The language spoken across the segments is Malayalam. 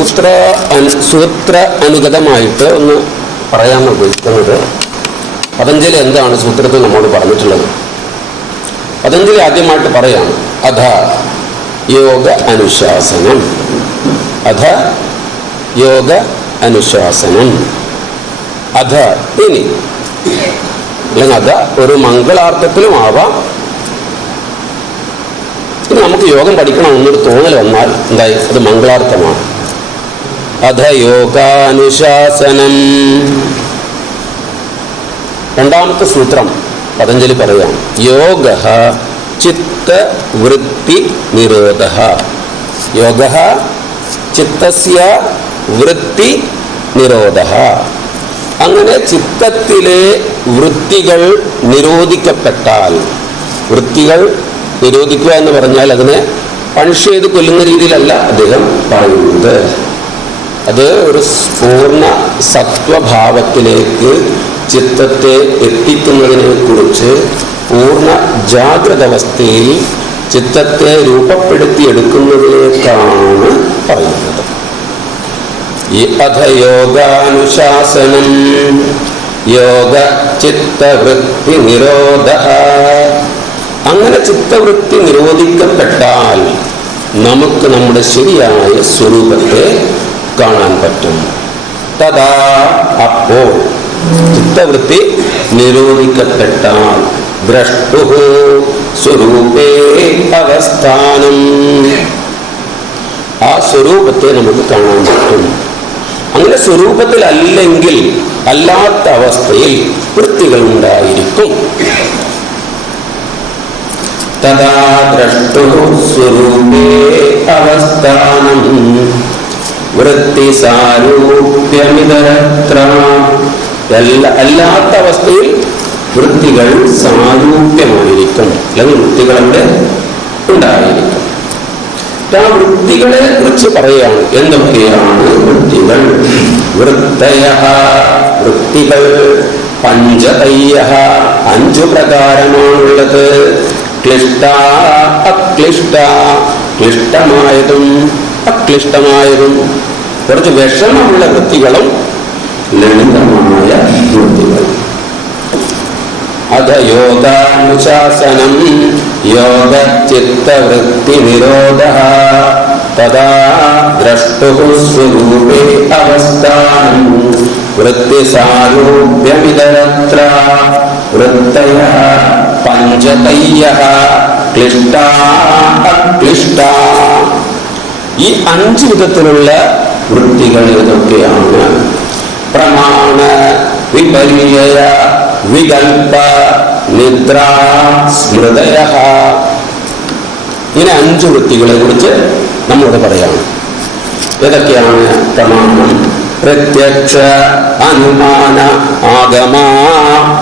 സൂത്ര അനുഗതമായിട്ട് ഒന്ന് പറയാൻ ഉദ്ദേശിക്കുന്നത് പതഞ്ജലി എന്താണ് സൂത്രത്തിൽ നമ്മോട് പറഞ്ഞിട്ടുള്ളത്. പതഞ്ജലി ആദ്യമായിട്ട് പറയാണ് അധ യോഗ അനുശാസനം. അധ യോഗ അനുശാസനം. അധ ഇനി, അല്ലെങ്കിൽ അധ ഒരു മംഗളാർത്ഥത്തിലും ആവാം. ഇനി നമുക്ക് യോഗം പഠിക്കണം എന്നൊരു തോന്നൽ വന്നാൽ എന്തായി, അത് മംഗളാർത്ഥമാണ്. അധ യോഗാനുശാസനം. രണ്ടാമത്തെ സൂത്രം പതഞ്ജലി പറയാം യോഗ ചിത്തവൃത്തി നിരോധ. യോഗ ചിത്തസ്യ വൃത്തി നിരോധ. അങ്ങനെ ചിത്തത്തിലെ വൃത്തികൾ നിരോധിക്കപ്പെട്ടാൽ, വൃത്തികൾ നിരോധിക്കുക എന്ന് പറഞ്ഞാൽ അതിനെ പണിഷ് ചെയ്ത് കൊല്ലുന്ന രീതിയിലല്ല അദ്ദേഹം പറയുന്നത്. അത് ഒരു പൂർണ്ണ സത്വഭാവത്തിലേക്ക് ചിത്തത്തെ എത്തിക്കുന്നതിനെ കുറിച്ച് പൂർണ്ണ ജാഗ്രത അവസ്ഥയിൽ ചിത്തത്തെ രൂപപ്പെടുത്തിയെടുക്കുന്നതിലേക്കാണ് പറയുന്നത്. ഈ അധ യോഗാനുശാസനം യോഗ ചിത്തവൃത്തി നിരോധ. അങ്ങനെ ചിത്തവൃത്തി നിരോധിക്കപ്പെട്ടാൽ നമുക്ക് നമ്മുടെ ശരിയായ സ്വരൂപത്തെ കാണാൻ പറ്റും. തഥാ അപ്പോൾ ചിത്തവൃത്തി നിരോധിക്കപ്പെട്ടാൽ ദ്രഷ്ടുഃ സ്വരൂപേ അവസ്ഥാനം, ആ സ്വരൂപത്തെ നമുക്ക് കാണാൻ പറ്റും. അങ്ങനെ സ്വരൂപത്തിലല്ലെങ്കിൽ അല്ലാത്ത അവസ്ഥയിൽ വൃത്തികൾ ഉണ്ടായിരിക്കും. തഥാ ദ്രഷ്ടുഃ സ്വരൂപേ അവസ്ഥാനം വൃത്തി സാരൂപ്യമിതരത്ര. അല്ലാത്ത അവസ്ഥയിൽ വൃത്തികൾ സാരൂപ്യമായിരിക്കും, അല്ലെങ്കിൽ വൃത്തികൾ അവിടെ ഉണ്ടായിരിക്കും. ആ വൃത്തികളെ കുറിച്ച് പറയുകയാണ്. എന്തൊക്കെയാണ് വൃത്തികൾ? വൃത്തയഃ വൃത്തികൾ പഞ്ചതയ്യഃ 5 പ്രകാരമാണുള്ളത്. ക്ലിഷ്ട അക്ലിഷ്ട, ക്ലിഷ്ടമായതും അക്ലിഷ്ടമായതും. കുറച്ച് വിഷമമുള്ള വൃത്തികളും ലളിതമായ വൃത്തികൾ. അധ യോഗാനുശാസനം യോഗ ചിത്തവൃത്തി നിരോധ. തഥാ ദ്രഷ്ടുഃ സ്വരൂപേ അവസ്ഥാനം വൃത്തി സാരൂപ്യമിതരത്ര. വൃത്തയഃ പഞ്ചതയ്യഃ ക്ലിഷ്ട അക്ലിഷ്ട. ഈ 5 വിധത്തിലുള്ള വൃത്തികൾ ഏതൊക്കെയാണ്? പ്രമാണ, വിപര്യ, വികൽപ്പ, നിദ്ര, സ്മൃതയഃ. ഇങ്ങനെ 5 വൃത്തികളെ കുറിച്ച് നമ്മോട് പറയാം. ഏതൊക്കെയാണ്? പ്രമാണം, പ്രത്യക്ഷ, അനുമാന, ആഗമ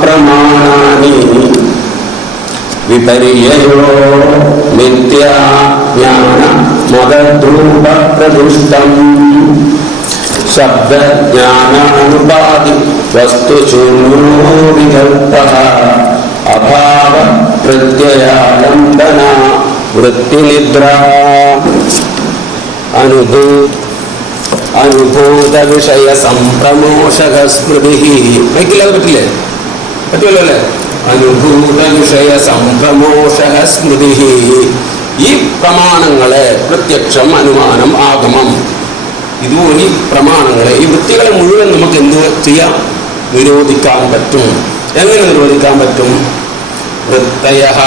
പ്രമാണാനി. വിപര്യയോ മിഥ്യാ ജ്ഞാന മദദ്രൂപ പ്രതിഷ്ഠം. ശബ്ദജ്ഞാനാനുപാതി വസ്തുശൂന്യോ വികൽപഃ. അഭാവ പ്രത്യയാലംബന വൃത്തിനിദ്ര. അനുഭൂത വിഷയ സംപ്രമോഷക സ്മൃതിഃ. വയ്ക്കില്ലാതെ പറ്റില്ലേ? പറ്റുമല്ലോ അല്ലേ? അനുഭൂത വിഷയ സംപ്രമോഷക സ്മൃതിഃ. ഈ പ്രമാണങ്ങളെ, പ്രത്യക്ഷം, അനുമാനം, ആഗമം, ഇതുപോലെ ഈ പ്രമാണങ്ങളെ, ഈ വൃത്തികളെ മുഴുവൻ നമുക്ക് എന്ത് ചെയ്യാം? നിരോധിക്കാൻ പറ്റും. എങ്ങനെ നിരോധിക്കാൻ പറ്റും? വൃത്തയഃ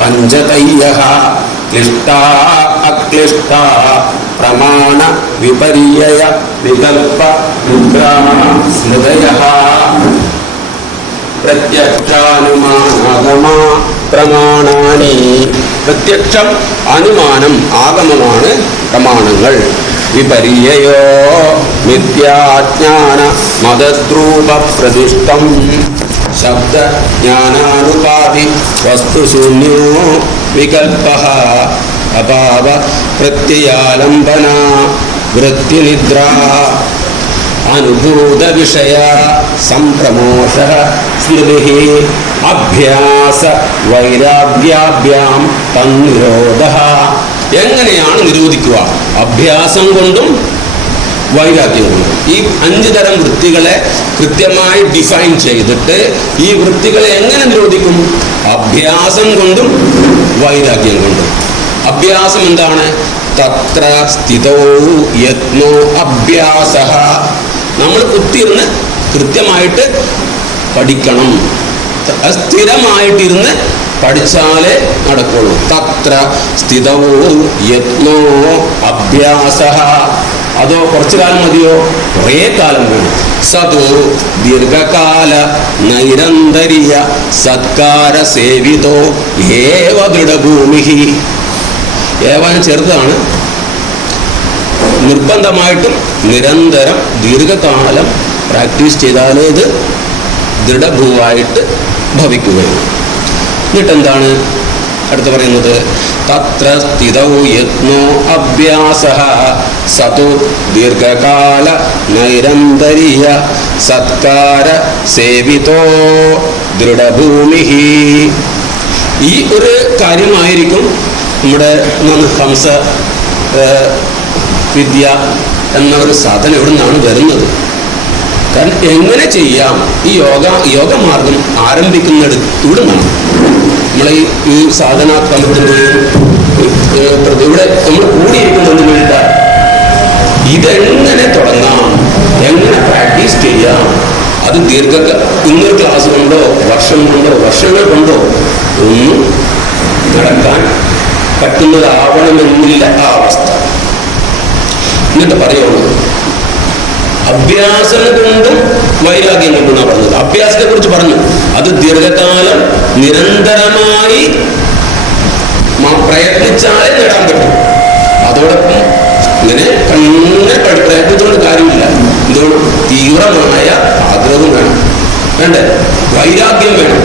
പഞ്ചതയ്യഃ ക്ലിഷ്ട അക്ലിഷ്ട പ്രമാണ വിപര്യ വികൽപ്പ നിദ്ര സ്മൃതയഃ. പ്രത്യക്ഷാനുമാനാഗമ പ്രമാണാനി. പ്രത്യക്ഷം, അനുമാനം, ആഗമമാണ് പ്രമാണങ്ങൾ. വിപര്യയോ മിഥ്യാജ്ഞാന മദദ്രൂപ പ്രതിഷ്ഠം. ശബ്ദജ്ഞാനാനുപാതി വസ്തുശൂന്യോ വികൽപഃ. അഭാവ പ്രത്യയാലംബന വൃത്തിനിദ്ര. അനുഭൂത വിഷയ സംപ്രമോഷ സ്മൃതിഃ. അഭ്യാസ വൈരാഗ്യാഭ്യാം തന്നിരോധഃ. എങ്ങനെയാണ് നിരോധിക്കുക? അഭ്യാസം കൊണ്ടും വൈരാഗ്യം കൊണ്ട്. ഈ 5 തരം വൃത്തികളെ കൃത്യമായി ഡിഫൈൻ ചെയ്തിട്ട് ഈ വൃത്തികളെ എങ്ങനെ നിരോധിക്കും? അഭ്യാസം കൊണ്ടും വൈരാഗ്യം കൊണ്ടും. അഭ്യാസം എന്താണ്? തത്ര സ്ഥിതോ യത്നോ അഭ്യാസഃ. നമ്മൾ കുത്തിയിരുന്ന് കൃത്യമായിട്ട് പഠിക്കണം. സ്ഥിരമായിട്ടിരുന്ന് പഠിച്ചാലേ നടക്കുള്ളൂ. തത്ര സ്ഥിതോ യത്നോ അഭ്യാസഃ. അതോ കുറച്ചു കാലം മതിയോ? കുറേ കാലം വേണം. സതോ ദീർഘകാല നൈരന്തര്യ സത്കാര സേവിതോ ഏവ ദൃഢഭൂമിഹി. ഏവാൻ ചെറുതാണ്. നിർബന്ധമായിട്ടും നിരന്തരം ദീർഘകാലം പ്രാക്ടീസ് ചെയ്താലേ ഇത് ദൃഢഭൂവായിട്ട് ഭവിക്കുകയുള്ളൂ. എന്നിട്ടെന്താണ് അടുത്ത് പറയുന്നത്? തത്ര സ്ഥിതൗ യത്നോ അഭ്യാസഃ സതു ദീർഘകാല നൈരന്തര്യ സത്കാര സേവിതോ ദൃഢഭൂമിഹി. ഈ ഒരു കാര്യമായിരിക്കും നമ്മുടെ ഹംസ വിദ്യ എന്ന ഒരു സാധനം എവിടെ നിന്നാണ് വരുന്നത്? കാരണം എങ്ങനെ ചെയ്യാം? ഈ യോഗമാർഗം ആരംഭിക്കുന്നിടത്ത് ഇവിടെ നിന്നാണ്. നമ്മളെ ഈ സാധനാക്രമത്തിൻ്റെ ഇവിടെ നമ്മൾ കൂടിയിരിക്കുന്നതിന് വേണ്ടിയിട്ടാണ്. ഇതെങ്ങനെ തുടങ്ങാം, എങ്ങനെ പ്രാക്ടീസ് ചെയ്യാം, അത് ഇന്നൊരു ക്ലാസ് കൊണ്ടോ വർഷങ്ങൾ കൊണ്ടോ ഒന്നും നടക്കാൻ പറ്റുന്നതാവണമെന്നില്ല ആ അവസ്ഥ. എന്നിട്ട് പറയുന്നത് അഭ്യാസം കൊണ്ടും വൈരാഗ്യം കൊണ്ടെന്നാണ് പറഞ്ഞത്. അഭ്യാസത്തെ കുറിച്ച് പറഞ്ഞു. അത് ദീർഘകാലം നിരന്തരമായി പ്രയത്നിച്ചാലേ നേടാൻ പറ്റും. അതോടൊപ്പം ഇങ്ങനെ പ്രയത്നിച്ചുകൊണ്ട് കാര്യമില്ല. എന്തുകൊണ്ട്? തീവ്രമായ ആഗ്രഹം വേണം. വേണ്ടേ? വൈരാഗ്യം വേണം.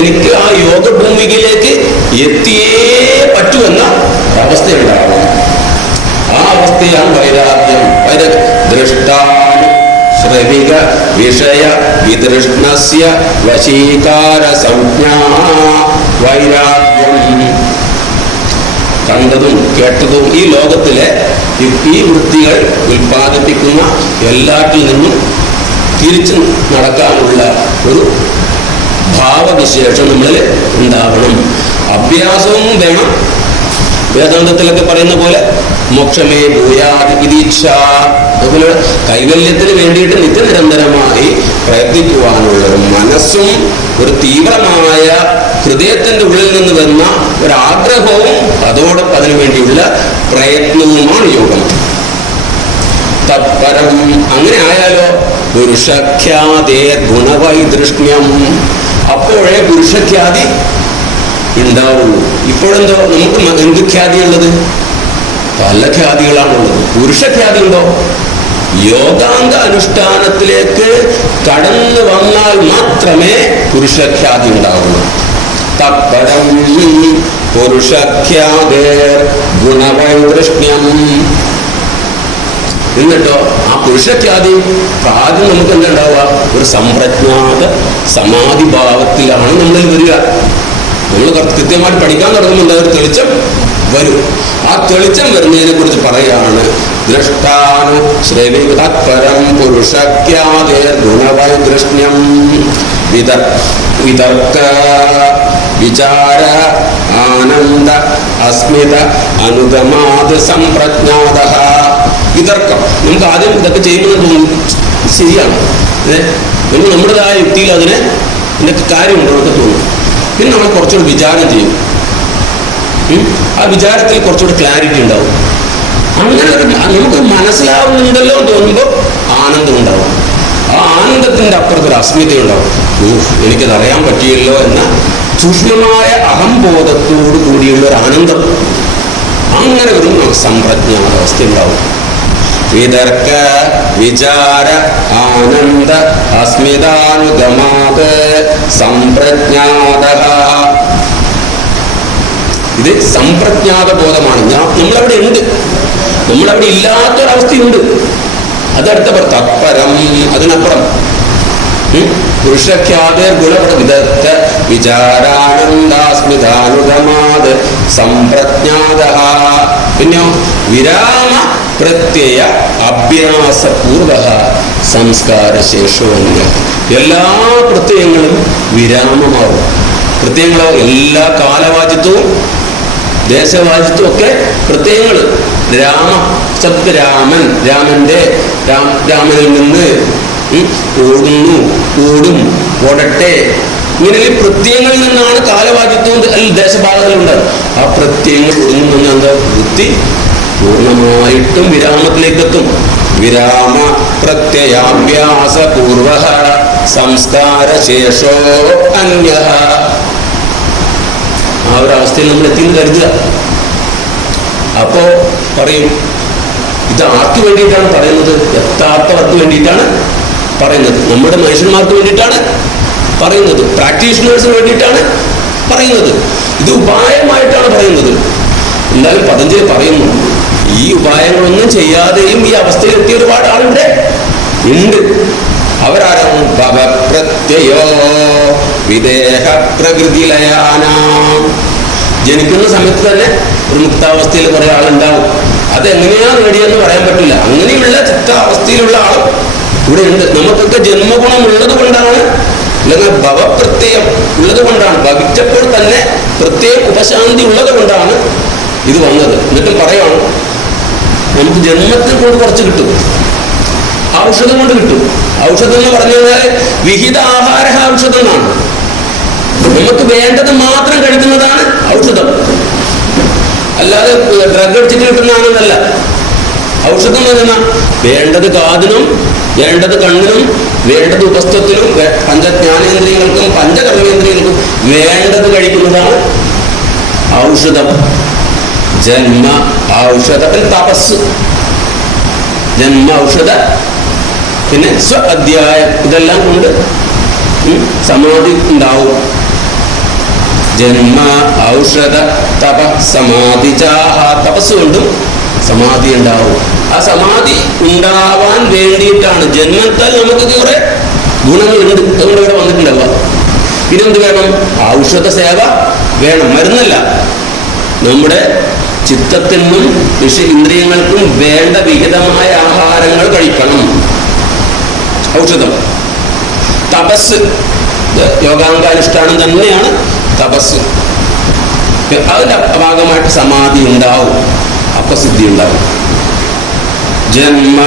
എനിക്ക് ആ യോഗ ഭൂമികയിലേക്ക് എത്തിയേ പറ്റുമെന്ന അവസ്ഥയുണ്ടാവണം. ആ അവസ്ഥയാണ് വൈരാഗ്യം. ദൃഷ്ടാൻ ശ്രവിക വിഷയ വിതൃഷ്ണസ്യ വശീകാര സംജ്ഞാ വൈരാഗ്യം. കണ്ടതും കേട്ടതും ഈ ലോകത്തിലെ ഈ വൃത്തികൾ ഉൽപ്പാദിപ്പിക്കുന്ന എല്ലാറ്റിൽ നിന്നും തിരിച്ചു നടക്കാനുള്ള ഒരു ഭാവവിശേഷം നമ്മളിൽ ഉണ്ടാവണം. അഭ്യാസവും വേണം. വേദാന്തത്തിലൊക്കെ പറയുന്ന പോലെ മോക്ഷമേ ഭൂയാത് ഇതീച്ഛ. അതുപോലെ കൈവല്യത്തിന് വേണ്ടിയിട്ട് നിത്യനിരന്തരമായി പ്രയത്നിക്കുവാനുള്ള ഒരു മനസ്സും ഒരു തീവ്രമായ ഹൃദയത്തിന്റെ ഉള്ളിൽ നിന്ന് വരുന്ന ഒരാഗ്രഹവും അതോടൊപ്പം അതിനു വേണ്ടിയുള്ള പ്രയത്നവുമാണ് യോഗം. തത്പരം അങ്ങനെ ആയാലോ പുരുഷഖ്യാതേ ഗുണവൈദൃഷ്ണ്യം. അപ്പോഴേ പുരുഷഖ്യാതി ഉണ്ടാവുള്ളൂ. ഇപ്പോഴെന്തോ നമുക്ക് എന്ത് ഖ്യാതിയുള്ളത്? പല ഖ്യാതികളാണുള്ളത്. പുരുഷഖ്യാതി ഉണ്ടോ? യോഗാംഗ അനുഷ്ഠാനത്തിലേക്ക് കടന്നു വന്നാൽ മാത്രമേ പുരുഷഖ്യാതി ഉണ്ടാവുള്ളൂ. തത്പരം പുരുഷഖ്യാതേ ഗുണവൈദൃഷ്ണ്യം. എന്നിട്ടോ ആ പുരുഷഖ്യാതി ആദ്യം നമുക്ക് എന്താ ഉണ്ടാവുക? ഒരു സമ്പ്രജ്ഞാത സമാധിഭാവത്തിലാണ് നമ്മളിൽ വരിക. നമ്മൾ കൃത്യമായിട്ട് പഠിക്കാൻ തുടങ്ങുമ്പോൾ എന്താ? ഒരു തെളിച്ചം വരും. ആ തെളിച്ചം വരുന്നതിനെ കുറിച്ച് പറയാണ്. ദ്രഷ്ടാനു ശ്രവി തത്പരം പുരുഷഖ്യാതേ ഗുണവൈദൃഷ്ണ്യം വിതർക്ക വിചാര ആനന്ദ അസ്മിത അനുഗമാത് സംപ്രജ്ഞാതഃ. വിതർക്കം. നമുക്ക് ആദ്യം ഇതൊക്കെ ചെയ്യുന്നത് തോന്നും ശരിയാണ്. നമ്മൾ നമ്മുടേതായ യുക്തിയിൽ അതിനെ ഇതിനൊക്കെ കാര്യമുണ്ടോ എന്നൊക്കെ തോന്നും. പിന്നെ നമ്മൾ കുറച്ചുകൂടി വിചാരം ചെയ്യും. ആ വിചാരത്തിൽ കുറച്ചുകൂടി ക്ലാരിറ്റി ഉണ്ടാവും. അങ്ങനെ നമുക്ക് മനസ്സിലാവുന്നുണ്ടല്ലോ എന്ന് തോന്നുമ്പോൾ ആനന്ദം ഉണ്ടാവും. ആ ആനന്ദത്തിന്റെ അപ്പുറത്തൊരു അസ്മിതയുണ്ടാവും. എനിക്കത് അറിയാൻ പറ്റിയല്ലോ എന്ന സൂക്ഷ്മമായ അഹംബോധത്തോടു കൂടിയുള്ള ഒരു ആനന്ദം. അങ്ങനെ ഒരു സംപ്രജ്ഞാതാവസ്ഥ ഉണ്ടാവും. വിതർക്ക വിചാര ആനന്ദ അസ്മിതാനുഗമാത് സംപ്രജ്ഞാതഃ. ഇത് സംപ്രജ്ഞാത ബോധമാണ്. നമ്മളവിടെ ഉണ്ട്, നമ്മളവിടെ ഇല്ലാത്തൊരവസ്ഥയുണ്ട്. അതടുത്ത തത്പരം, അതിനപ്പുറം പുരുഷഖ്യാതേ ഗുണവിദഗ്ധ വിചാരാനന്ദാസ്മിതാനുഗമാത് സംപ്രജ്ഞാതഃ. പിന്നെയോ വിരാമ പ്രത്യയ അഭ്യാസപൂർവ സംസ്കാരശേഷോന്യ. എല്ലാ പ്രത്യയങ്ങളും വിരാമമാവും. പ്രത്യയങ്ങളോ എല്ലാ കാലവാചിത്വവും ദേശവാചിത്വം ഒക്കെ പ്രത്യയങ്ങൾ. രാമ ശബ്ദ രാമൻ, രാമനിൽ നിന്ന് ഓടുന്നു, ഓടും, ഓടട്ടെ, ഇങ്ങനെ പ്രത്യയങ്ങളിൽ നിന്നാണ് കാലവാചിത്വം ദേശഭാഗങ്ങളുണ്ട്. ആ പ്രത്യയങ്ങൾ ഒടുങ്ങുന്ന എന്താ വൃത്തി പൂർണ്ണമായിട്ടും വിരാമത്തിലേക്കെത്തും. വിരാമ പ്രത്യയാഭ്യാസ പൂർവ സംസ്കാരശേഷോ അന്യ. ആ ഒരു അവസ്ഥയിൽ നമ്മൾ എത്തിയെന്ന് കരുതുക. അപ്പോ പറയും, ഇത് ആർക്ക് വേണ്ടിയിട്ടാണ് പറയുന്നത്? എത്താത്തവർക്ക് വേണ്ടിയിട്ടാണ് പറയുന്നത്. നമ്മുടെ മനുഷ്യന്മാർക്ക് വേണ്ടിയിട്ടാണ് പറയുന്നത്. പ്രാക്ടീഷണേഴ്സിന് വേണ്ടിയിട്ടാണ് പറയുന്നത്. ഇത് ഉപായമായിട്ടാണ് പറയുന്നത്. എന്തായാലും പതഞ്ജലി പറയുന്നു, ഈ ഉപായങ്ങളൊന്നും ചെയ്യാതെയും ഈ അവസ്ഥയിൽ എത്തിയ ഒരുപാട് ആളുടെ ഉണ്ട്. അവരാരാണ്? ഭവപ്രത്യയോ വിദേഹ പ്രകൃതിലയാനാം. ജനിക്കുന്ന സമയത്ത് തന്നെ ഒരു മുക്താവസ്ഥയിൽ കുറെ ആളുണ്ടാവും. അതെങ്ങനെയാ നേടിയെന്ന് പറയാൻ പറ്റില്ല. അങ്ങനെയുള്ള ചിത്താവസ്ഥയിലുള്ള ആളും ഇവിടെ ഉണ്ട്. നമുക്കൊക്കെ ജന്മഗുണം ഉള്ളത് കൊണ്ടാണ്, അല്ലെങ്കിൽ ഭവപ്രത്യയം ഉള്ളത് കൊണ്ടാണ്, ഭവിച്ചപ്പോൾ തന്നെ പ്രത്യേക ഉപശാന്തി ഉള്ളത് കൊണ്ടാണ് ഇത് വന്നത്. എന്നിട്ടും പറയുകയാണ്, നമുക്ക് ജന്മത്തിൽ കൊണ്ട് കുറച്ച് കിട്ടും, ഔഷധം കൊണ്ട് കിട്ടും. ഔഷധം എന്ന് പറഞ്ഞു കഴിഞ്ഞാൽ വിഹിത ആഹാര ഔഷധം എന്നാണ്. നമുക്ക് വേണ്ടത് മാത്രം കഴിക്കുന്നതാണ് ഔഷധം, അല്ലാതെ ഡ്രഗ് അടിച്ചിട്ട് കിട്ടുന്നതാണെന്നല്ല. ഔഷധം എന്ന് പറഞ്ഞാൽ വേണ്ടത് കാതിനും, വേണ്ടത് കണ്ണിനും, വേണ്ടത് ഉപസ്ഥത്തിനും, പഞ്ചജ്ഞാനേന്ദ്രിയങ്ങൾക്കും പഞ്ചകർമ്മേന്ദ്രിയങ്ങൾക്കും വേണ്ടത് കഴിക്കുന്നതാണ് ഔഷധം. ജന്മ ഔഷധ, തപസ്, ജന്മ ഔഷധ, പിന്നെ സ്വ അധ്യായം, ഇതെല്ലാം കൊണ്ട് സമാധി ഉണ്ടാവും. ജന്മ ഔഷധ തപ സമാധിജാഹ. തപസ് കൊണ്ടും സമാധി ഉണ്ടാവും. ആ സമാധി ഉണ്ടാവാൻ വേണ്ടിയിട്ടാണ് ജന്മത്താൽ നമുക്ക് കുറെ ഗുണങ്ങളുണ്ട്. അതുകൊണ്ട് ഇവിടെ വന്നിട്ടുണ്ടാവുക. പിന്നെന്ത് വേണം? ഔഷധ സേവ വേണം. മരുന്നല്ല, നമ്മുടെ ചിത്തത്തിനും ഇന്ദ്രിയങ്ങൾക്കും വേണ്ട വിഹിതമായ ആഹാരങ്ങൾ കഴിക്കണം. ഔഷധം. തപസ്, യോഗാംഗാനുഷ്ഠാനം തന്നെയാണ് തപസ്. അതിന്റെ ഭാഗമായിട്ട് സമാധി ഉണ്ടാവും, അപ്പസിദ്ധി ഉണ്ടാവും. ജന്മ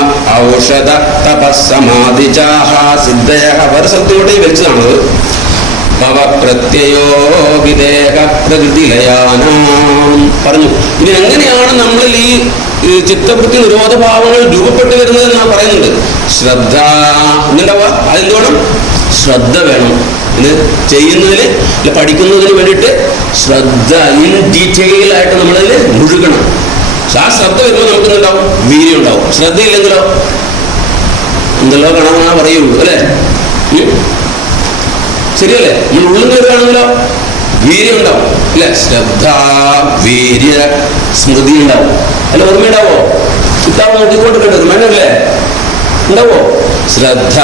ഔഷധ തപസ്സമാധിജാഹ സിദ്ധയ. വേറെ സ്ഥലത്തോടെ വെച്ചതാണത്. ഭവപ്രത്യയോ വിദേഹ പ്രകൃതിലയാനാം പറഞ്ഞു. ഇനി എങ്ങനെയാണ് നമ്മളിൽ ഈ ചിത്തവൃത്തി നിരോധഭാവങ്ങൾ രൂപപ്പെട്ടു വരുന്നത് എന്നാ പറയുന്നുണ്ട്. ശ്രദ്ധ എന്നുണ്ടാവുക. അതെന്ത് വേണം? ശ്രദ്ധ വേണം. ഇത് ചെയ്യുന്നതിന് അല്ല പഠിക്കുന്നതിന് വേണ്ടിയിട്ട് ശ്രദ്ധ ഇൻ ഡീറ്റെയിൽ ആയിട്ട് നമ്മളതിൽ മുഴുകണം. ആ ശ്രദ്ധ വരുമ്പോൾ നമുക്ക് എന്തുണ്ടാവും? വീര്യം ഉണ്ടാവും. ശ്രദ്ധയില്ലെങ്കിലോ എന്തല്ലോ കണക്കാ പറയുള്ളൂ, അല്ലേ? ശരിയല്ലേ? നമ്മൾ ഉള്ളിൽ വരികയാണെങ്കിലോ വീര്യം ഉണ്ടാവും, അല്ലെ? ശ്രദ്ധ, വീര്യ, സ്മൃതി ഉണ്ടാവും. അല്ല, ഓർമ്മയുണ്ടാവോ? കിട്ടാവ് നോക്കിക്കൊണ്ട് കേട്ടത് വേണ്ടല്ലേ? ഉണ്ടാവോ? ശ്രദ്ധ,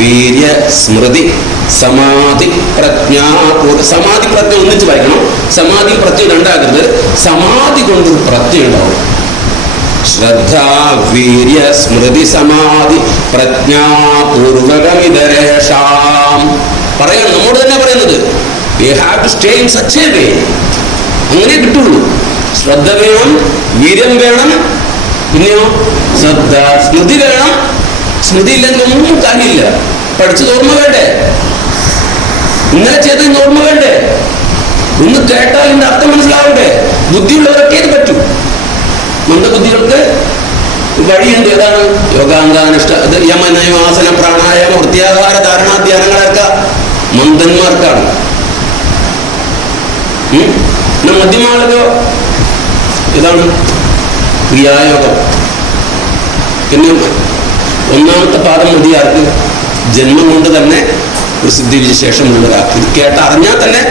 വീര്യ, സ്മൃതി, സമാധി, പ്രജ്ഞ. സമാധി പ്രജ്ഞ ഒന്നിച്ച് വായിക്കണം. സമാധി പ്രജ്ഞ രണ്ടാകരുത്. സമാധി കൊണ്ടൊരു പ്രജ്ഞ ഉണ്ടാവും. ശ്രദ്ധ, വീര്യ, സ്മൃതി, സമാധി, പ്രജ്ഞാപൂർവകമിതരേഷാം. പറയണം, നമ്മോട് തന്നെ പറയുന്നത്. We have to stay in such a way. അങ്ങനെ കിട്ടുള്ളൂ. ശ്രദ്ധ വേണം, വീര്യം വേണം, പിന്നെയോ ശ്രദ്ധ, സ്മൃതി വേണം. സ്മൃതി ഇല്ലെങ്കിൽ ഒന്നും കാര്യമില്ല. പഠിച്ചത് ഓർമ്മ വേണ്ടേ? ഇന്നലെ ചെയ്തത് ഓർമ്മ വേണ്ടേ? ഒന്ന് കേട്ടാൽ ഇതിന്റെ അർത്ഥം മനസ്സിലാവണ്ടേ? ബുദ്ധിയുള്ളവരൊക്കെ ഇത് പറ്റും. മന്ദബുദ്ധികൾക്ക് വഴിയുണ്ട്. ഏതാണ്? യോഗാംഗാനുഷ്ഠ, യമനയമാസന, പ്രാണായാമം, വൃത്തിയാഹാര, ധാരണാധ്യാനങ്ങളൊക്കെ മന്ദന്മാർക്കാണ്. മധ്യമാളകോ ഇതാണ് ക്രിയായോഗം. പിന്നെ ഒന്നാമത്തെ പാദം മതിയാർക്ക് ജന്മം കൊണ്ട് തന്നെ ഒരു സിദ്ധി വിശേഷമുള്ളവരാക്കി. ഇത് കേട്ടറിഞ്ഞാൽ തന്നെ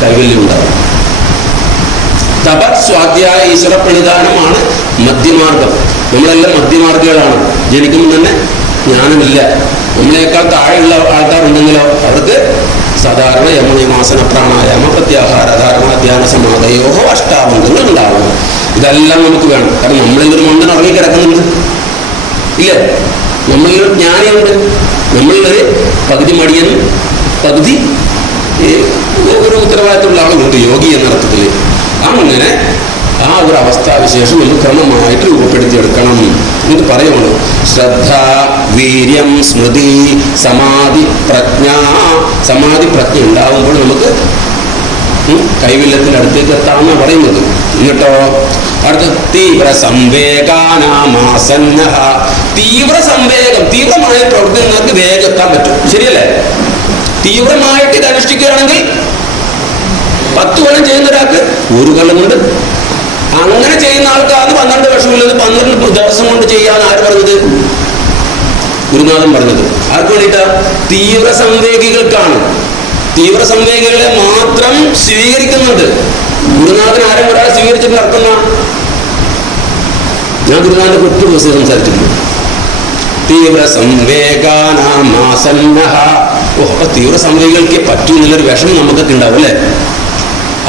കൈവല്യം ഉണ്ടാവും. തപ സ്വാധ്യായ ഈശ്വര പ്രണിധാനമാണ് മധ്യമാർഗം. നമ്മളെല്ലാം മധ്യമാർഗികളാണ്. ജനിക്കുമ്പോൾ തന്നെ ജ്ഞാനമില്ല. നമ്മളെക്കാൾ താഴെയുള്ള ആൾക്കാരുണ്ടെങ്കിലോ അവർക്ക് സാധാരണ യമനിയമാസന പ്രാണായാമ പ്രത്യാഹാര ധാരണ ധ്യാന സമാധയോ അഷ്ടാവന്തങ്ങൾ ഉണ്ടാവും. ഇതെല്ലാം നമുക്ക് വേണം. കാരണം നമ്മളിലൊരു മണ്ടൻ ഇറങ്ങിക്കിടക്കുന്നുണ്ട്, ഇല്ലേ? നമ്മളിലൊരു ജ്ഞാനിയുണ്ട്, നമ്മളിലൊരു പകുതി മടിയനും പകുതി ഒരു ഉത്തരവാദിത്തമുള്ള ആളുകളുണ്ട്, യോഗി എന്ന അർത്ഥത്തിൽ. അങ്ങനെ ആ ഒരു അവസ്ഥാവിശേഷം നമ്മൾ ക്രമമായിട്ട് രൂപപ്പെടുത്തിയെടുക്കണം എന്ന് പറയുള്ളൂ. ശ്രദ്ധ, വീര്യം, സ്മൃതി, സമാധി പ്രജ്ഞ. സമാധി പ്രജ്ഞ ഉണ്ടാവുമ്പോൾ നമുക്ക് കൈവല്യത്തിൻ്റെ അടുത്തേക്ക് എത്താമെന്നാണ് പറയുന്നത്. എന്നിട്ടോ അടുത്ത തീവ്ര സംവേഗാനാമാസന്ന. തീവ്ര സംവേഗം, തീവ്രമായ പ്രവർത്തനങ്ങൾക്ക് വേഗം എത്താൻ പറ്റും, ശരിയല്ലേ? തീവ്രമായിട്ട് ഇത് അനുഷ്ഠിക്കുകയാണെങ്കിൽ 10 കൊല്ലം ചെയ്യുന്ന ഒരാൾക്ക് 1 കൊല്ലം കൊണ്ട്, അങ്ങനെ ചെയ്യുന്ന ആൾക്കാർക്ക് 12 വർഷമുള്ളത് 12 ദിവസം കൊണ്ട് ചെയ്യാൻ ആര് പറഞ്ഞത്? ഗുരുനാഥൻ പറഞ്ഞത്. ആർക്ക് വേണ്ടിയിട്ടാ? തീവ്ര സംവേഗികൾക്കാണ്. തീവ്ര സംവേഗികളെ മാത്രം സ്വീകരിക്കുന്നുണ്ട്. ഗുരുനാഥൻ ആരും ഒരാളെ സ്വീകരിച്ചിട്ട് അർത്ഥം ഞാൻ ഗുരുനാഥന്റെ 8 ദിവസം സംസാരിച്ചിട്ടുണ്ട്. തീവ്ര സംവേഗാനാമാസന്ന. അപ്പൊ തീവ്ര സംവേഗികൾക്ക് പറ്റൂ എന്നുള്ളൊരു വിഷമം നമുക്കൊക്കെ ഉണ്ടാവും, അല്ലേ?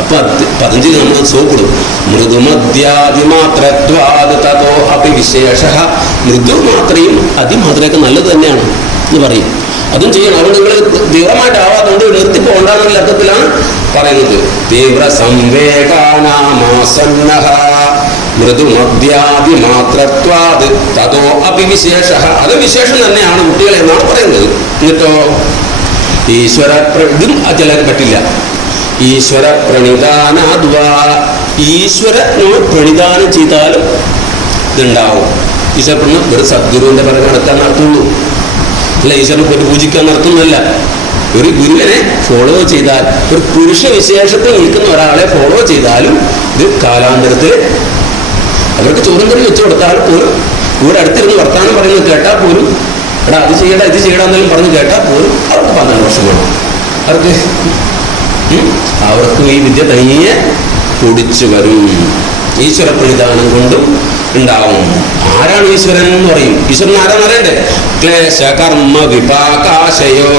അപ്പൊ 15 നമ്മൾ സോപ്പിടും. മൃദുമദ്യാതിമാത്രത്വാത് തതോ അപി വിശേഷ. മൃദു മാത്രയും അതിമാത്രയൊക്കെ നല്ലത് തന്നെയാണ് എന്ന് പറയും. അതും ചെയ്യണം. അതുകൊണ്ട് നിങ്ങൾ തീവ്രമായിട്ടാവാതുകൊണ്ട് നിർത്തി പോകണ്ടെന്നുള്ള അർത്ഥത്തിലാണ് പറയുന്നത്. തീവ്ര സംവേഗാനാമാസന്ന മൃദുമദ്യാതിമാത്രത്വാത് തതോ അപി വിശേഷ. അത് വിശേഷം തന്നെയാണ് കുട്ടികളെ എന്നാണ് പറയുന്നത്. എന്നിട്ടോ ഈശ്വര ഇതും ചിലർക്ക് പറ്റില്ല. ഈശ്വര പ്രണിധാനാദ്വാ. ഈശ്വര പ്രണിധാനം ചെയ്താലും ഇതുണ്ടാവും. ഈശ്വര ഒരു സദ്ഗുരുവിന്റെ പിറകെ നടക്കാൻ നടത്തുള്ളൂ, അല്ല ഈശ്വരനെ പോയിട്ട് പൂജിക്കാൻ നടത്തുന്നല്ല. ഒരു ഗുരുവിനെ ഫോളോ ചെയ്താൽ, ഒരു പുരുഷ വിശേഷത്തിൽ നിൽക്കുന്ന ഒരാളെ ഫോളോ ചെയ്താലും ഇത് കാലാന്തരത്തിൽ അവർക്ക് ചോറും കറി വെച്ചു കൊടുത്താൽ പോലും, ഇവിടെ അടുത്തിരുന്ന് വർത്താനം പറയുന്നത് കേട്ടാൽ പോലും, എടാ അത് ചെയ്യടാ ഇത് ചെയ്യടാ എന്നെല്ലാം പറഞ്ഞ് കേട്ടാൽ പോലും അവർക്ക് 12 വർഷം വേണം. അവർക്ക് ഈ വിദ്യ തനിയെ കുടിച്ചു വരും. ഈശ്വര പ്രണിധാനം കൊണ്ടും ഉണ്ടാവും. ആരാണ് ഈശ്വരൻ എന്ന് പറയും? ഈശ്വരൻ ആരാന്ന് അറിയണ്ടേ? ക്ലേശ കർമ്മ വിപാകാശയോ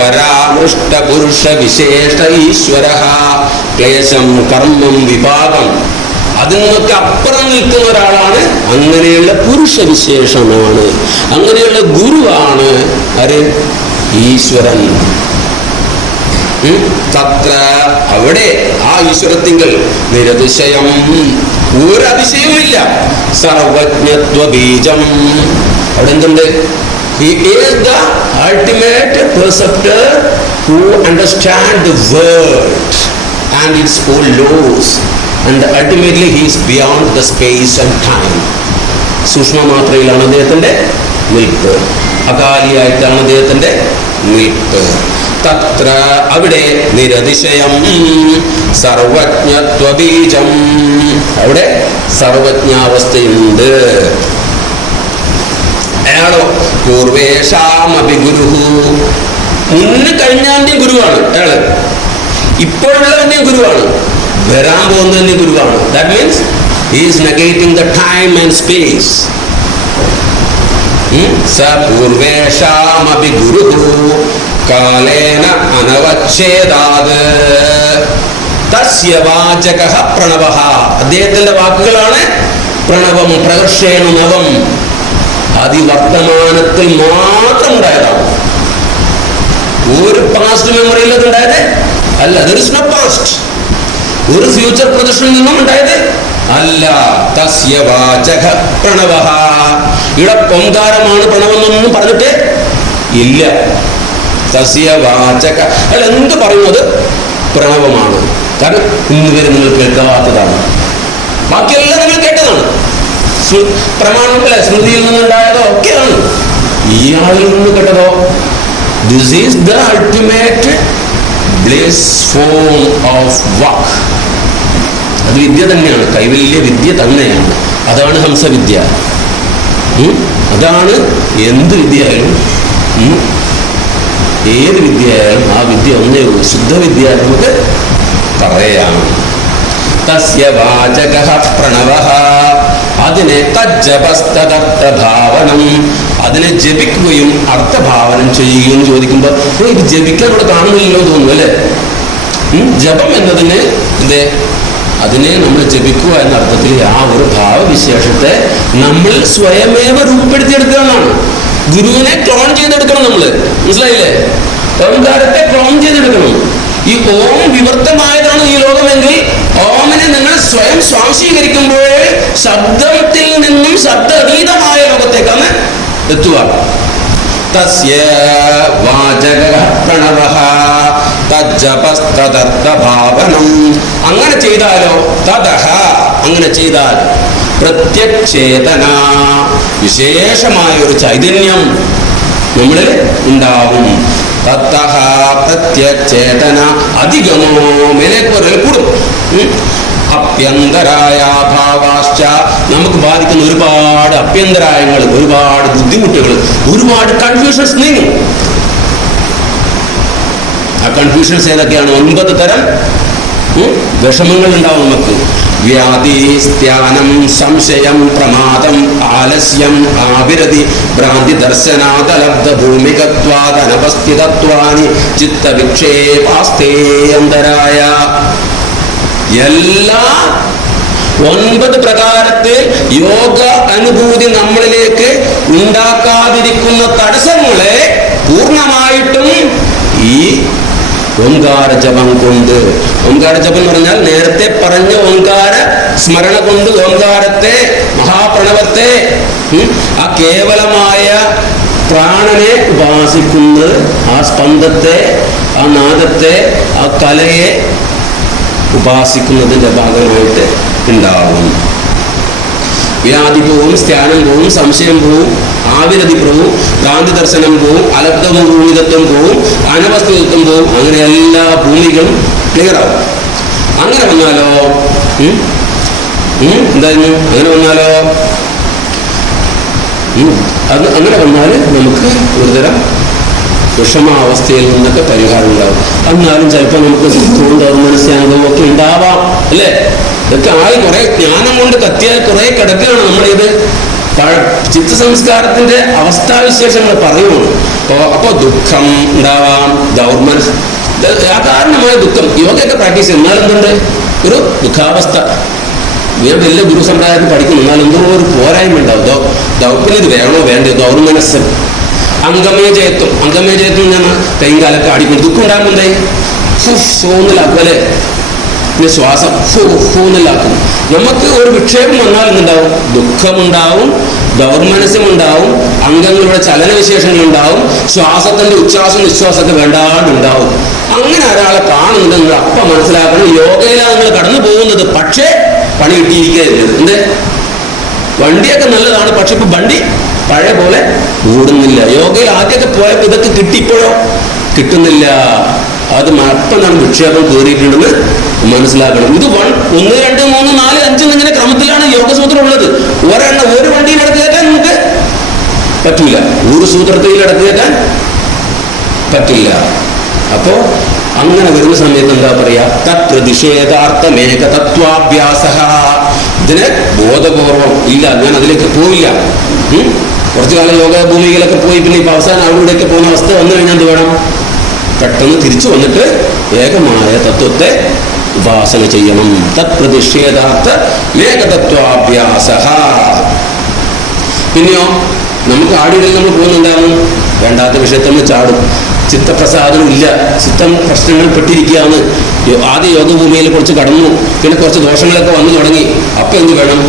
പരാമൃഷ്ട പുരുഷ വിശേഷ ഈശ്വര. ക്ലേശം, കർമ്മം, വിപാകം, അതിൽ നിന്നൊക്കെ അപ്പുറം നിൽക്കുന്ന ഒരാളാണ്. അങ്ങനെയുള്ള പുരുഷ വിശേഷമാണ്, അങ്ങനെയുള്ള ഗുരുവാണ് ആര്? ഈശ്വരൻ. തത്ര അവിടെ ആ ഈശ്വരത്തിങ്കൽ നിരതിശയം, ഒരു അതിശയവുമില്ല. സർവജ്ഞത്വ ബീജം. അവിടെ എന്തുണ്ട്? He is the ultimate perceptor who understands the world and its whole laws, and ultimately he is beyond the space and time. സൂക്ഷ്മ മാത്രയിലാണ് അദ്ദേഹത്തിന്റെ നിൽപ്പ്, അകാലിയായിട്ടാണ് അദ്ദേഹത്തിന്റെ നിൽപ്പ്. തത്ര അവിടെ നിരതിശയം സർവജ്ഞത്വ ബീജം. അവിടെ സർവജ്ഞാവസ്ഥയുണ്ട്. അയാളോ പൂർവേഷാമപി ഗുരു. മുന്ന് കഴിഞ്ഞാന്റെ ഗുരുവാണ് അയാള്, ഇപ്പോഴുള്ളവന്റെ ഗുരുവാണ്, വരാൻ പോകുന്നതിന്റെ ഗുരുവാണ്. That means he is negating the time and space. സ പൂർവേഷാമപി ഗുരുഃ കാലേന അനവച്ഛേദാത്. തസ്യ വാചകഃ പ്രണവഃ. അദ്ദേഹത്തിന്റെ വാക്കുകളാണ് പ്രണവം, പ്രകർഷേണ നവം. അതിവർത്തമാനത്തിൽ മാത്രം ഉണ്ടായതാണ്. ഒരു പാസ്റ്റ് മെമ്മറിയിൽ അത് ഉണ്ടായത് അല്ല. There is no past. ഒരു ഫ്യൂച്ചർ പ്രൊജക്ഷനിൽ നിന്നും ഉണ്ടായത് അല്ല. തസ്യ വാചക പ്രണവഃ. ഇവിടെ ഓംകാരമാണ് പ്രണവെന്നൊന്നും പറഞ്ഞിട്ട് ഇല്ല. തസ്യ വാചക, അല്ല എന്ത് പറയുന്നത് പ്രണവമാണ്. കാരണം ഇന്ന് വരെ നിങ്ങൾ കേൾക്കാത്തതാണ്, ബാക്കിയെല്ലാം നിങ്ങൾ കേട്ടതാണ്. പ്രമാണത്തിലെ സ്മൃതിയിൽ നിന്നുണ്ടായതോ ഒക്കെയാണ്. ഇയാളിൽ നിന്ന് കേട്ടതോ this is the ultimate bliss form of വാക്ക്. അത് വിദ്യ തന്നെയാണ്, കൈവല്യ വിദ്യ തന്നെയാണ്. അതാണ് ഹംസവിദ്യ. അതാണ് എന്ത് വിദ്യയായാലും, ഏത് വിദ്യയായാലും ആ വിദ്യ ഒന്നേ ഉള്ളൂ, ശുദ്ധവിദ്യ നമുക്ക് പറയാം. തസ്യ വാചകഃ പ്രണവഃ. അതിനെ തജ്ജപസ്തദർത്ഥഭാവനം. അതിനെ ജപിക്കുകയും അർത്ഥഭാവനം ചെയ്യുകയും ചോദിക്കുമ്പോൾ ഇത് ജപിക്കാൻ ഇവിടെ കാണുന്നില്ലല്ലോ എന്ന് തോന്നുന്നു അല്ലേ? ജപം എന്നതിന് അതിനെ നമ്മൾ ജപിക്കുക എന്ന അർത്ഥത്തിൽ ആ ഒരു ഭാവവിശേഷത്തെ നമ്മൾ സ്വയമേവ രൂപപ്പെടുത്തിയെടുക്കുക എന്നാണ്. ഗുരുവിനെ ക്ലോൺ ചെയ്തെടുക്കണം നമ്മൾ, മനസ്സിലായില്ലേ? ഓംകാരത്തെ ക്ലോൺ ചെയ്തെടുക്കണം. ഈ ഓം വിവർത്തമായതാണ് ഈ ലോകമെങ്കിൽ ഓമിനെ നിങ്ങൾ സ്വയം സ്വാംശീകരിക്കുമ്പോൾ ശബ്ദത്തിൽ നിന്നും ശബ്ദതീതമായ ലോകത്തേക്കാണ് എത്തുക. തസ്യ വാചകഃ പ്രണവഃ തജ്ജപസ്തദർത്ഥഭാവനം. അങ്ങനെ ചെയ്താലോ തദഃ, അങ്ങനെ ചെയ്താൽ പ്രത്യക്ഷേതന, വിശേഷമായ ഒരു ചൈതന്യം നമ്മളിൽ ഉണ്ടാവും. തത്തഹ പ്രത്യക്ഷേതന അധികമോ, മേലേക്ക് കൂടും. അഭ്യന്തരായ ഭാവാശ്ച, നമുക്ക് ബാധിക്കുന്ന ഒരുപാട് അഭ്യന്തരായങ്ങൾ, ഒരുപാട് ബുദ്ധിമുട്ടുകൾ, ഒരുപാട് കൺഫ്യൂഷൻസ് നീങ്ങും. ആ കൺഫ്യൂഷൻസ് ഏതൊക്കെയാണ്? 9 തരം വിഷമങ്ങൾ ഉണ്ടാവും നമുക്ക്. വ്യാധി, സ്ഥാനം, സംശയം, പ്രമാദം, ആലസ്യം, ആവിരതി, ഭ്രാന്തി, ദർശനാദലബ്ധ ഭൂമികത്വാദനപസ്ഥിതത്വാനി ചിത്തവിക്ഷേപാസ്തേയന്തരായ. എല്ലാ 9 പ്രകാരത്തെ യോഗ അനുഭൂതി നമ്മളിലേക്ക് ഉണ്ടാക്കാതിരിക്കുന്ന തടസ്സങ്ങളെ പൂർണ്ണമായിട്ടും ഈ ഓംകാര ജപം കൊണ്ട്, ഓംകാര ജപം എന്ന് പറഞ്ഞാൽ നേരത്തെ പറഞ്ഞ ഓംകാര സ്മരണ കൊണ്ട് ഓംകാരത്തെ, മഹാപ്രണവത്തെ, ആ കേവലമായ പ്രാണനെ ഉപാസിക്കുന്നത്, ആ സ്പന്ദത്തെ, ആ നാദത്തെ, ആ കലയെ ഉപാസിക്കുന്നതിൻ്റെ ഭാഗമായിട്ട് ഉണ്ടാവും. വ്യാധി പോവും, സ്ഥാനം പോവും, സംശയം പോവും, ആവിരതി പോവും, ഭ്രാന്തി ദർശനം പോവും, അലബ്ധവും ഭൂമിതത്വം പോവും, അനവസ്ഥിതത്വം പോവും. അങ്ങനെ എല്ലാ ഭൂമികളും ക്ലിയർ ആവും. അങ്ങനെ വന്നാലോ എന്തായിരുന്നു? അങ്ങനെ വന്നാലോ അങ്ങനെ വന്നാൽ നമുക്ക് ഒരുതരം വിഷമാവസ്ഥയിൽ നിന്നൊക്കെ പരിഹാരം ഉണ്ടാവും. എന്നാലും ചിലപ്പോൾ നമുക്ക് സുഖവും ദൗർമനസ്യാന്തവും ഒക്കെ ഉണ്ടാവാം, അല്ലേ? ഇതൊക്കെ ആയി കുറെ ജ്ഞാനം കൊണ്ട് കത്തിയാൽ കുറെ കിടക്കുകയാണ് നമ്മളിത്. ചിത്തസംസ്കാരത്തിന്റെ അവസ്ഥാവിശേഷങ്ങൾ പറയുകയാണ്. അപ്പൊ ദുഃഖം ഉണ്ടാവാം, അകാരണമായ ദുഃഖം. യോഗയൊക്കെ പ്രാക്ടീസ് ചെയ്യും, എന്നാലെന്തുണ്ട്? ഒരു ദുഃഖാവസ്ഥ. ഞാൻ വലിയ ഗുരു സമ്പ്രദായത്തിൽ പഠിക്കുന്നു, എന്നാലെന്തോ ഒരു പോരായ്മ ഉണ്ടാവും. ദൗർപ്പിന് ഇത് വേണോ വേണ്ടോ? ദൗർമനസ്. അംഗമേജയത്വം, അംഗമേജയത്വം ഞാൻ കൈയും കാലൊക്കെ ആടിക്കൊണ്ട് ദുഃഖം ഉണ്ടാകുമ്പോഴേ സോന്നിലാക്കും, അല്ലേ? പിന്നെ ശ്വാസം ഹൂന്നിലാക്കും. നമുക്ക് ഒരു വിക്ഷേപം വന്നാൽ എന്തുണ്ടാവും? ദുഃഖമുണ്ടാവും, ദൗർമനസ്യമുണ്ടാവും, അംഗങ്ങളുടെ ചലനവിശേഷങ്ങളുണ്ടാവും, ശ്വാസത്തിന്റെ ഉച്ഛ്വാസം നിശ്വാസമൊക്കെ വേണ്ടാണ്ടുണ്ടാവും. അങ്ങനെ ഒരാളെ കാണുന്നുണ്ട്, നിങ്ങൾ അപ്പം മനസ്സിലാക്കണം യോഗയിലാണ് നിങ്ങൾ കടന്നു പോകുന്നത്. പക്ഷേ പണി കിട്ടിയിരിക്കരുത്. എന്ത്? വണ്ടിയൊക്കെ നല്ലതാണ്, പക്ഷെ ഇപ്പൊ വണ്ടി പഴയ പോലെ ഓടുന്നില്ല. യോഗയിൽ ആദ്യമൊക്കെ പോയപ്പോൾ ഇതൊക്കെ കിട്ടിപ്പോഴോ കിട്ടുന്നില്ല. അത് അപ്പം നാം വിക്ഷേപം കയറിയിട്ടുണ്ടെന്ന് മനസ്സിലാക്കണം. ഇത് 1, 2, 3, 4, 5 ഇങ്ങനെ ക്രമത്തിലാണ് യോഗസൂത്രം ഉള്ളത്. ഒരു വണ്ടിയിൽ ഇടക്കേറ്റാൻ നമുക്ക് പറ്റില്ല, ഒരു സൂത്രത്തിൽ ഇടക്കേറ്റാൻ പറ്റില്ല. അപ്പോ അങ്ങനെ വരുന്ന സമയത്ത് എന്താ പറയാ? തത്പ്രതിഷേധാർത്ഥമേക തത്വാഭ്യാസ. ഇതിനെ ബോധപൂർവം ഇല്ല, ഞാൻ അതിലേക്ക് പോവില്ല. കുറച്ചു കാലം യോഗ ഭൂമിയിലൊക്കെ പോയി പിന്നെ ഇപ്പൊ അവസാനം അവിടെയൊക്കെ പോകുന്ന അവസ്ഥ വന്നു കഴിഞ്ഞാൽ എന്ത് വേണം? പെട്ടെന്ന് തിരിച്ചു വന്നിട്ട് ഏകമായ തത്വത്തെ ഉപാസന ചെയ്യണം. തത്പ്രതിഷേധാർത്ഥ മേകതത്വാഭ്യാസ. പിന്നെയോ നമുക്ക് ആടികളിൽ നമ്മൾ പോകുന്നുണ്ടാകും, വേണ്ടാത്ത വിഷയത്തിൽ നമ്മൾ ചാടും. ചിത്തപ്രസാദനം ഇല്ല, ചിത്തം പ്രശ്നങ്ങൾ പെട്ടിരിക്കുകയാണ്. ആദ്യ യോഗഭൂമിയിൽ കുറച്ച് കടന്നു, പിന്നെ കുറച്ച് ദോഷങ്ങളൊക്കെ വന്നു തുടങ്ങി. അപ്പം എന്ത് വേണം?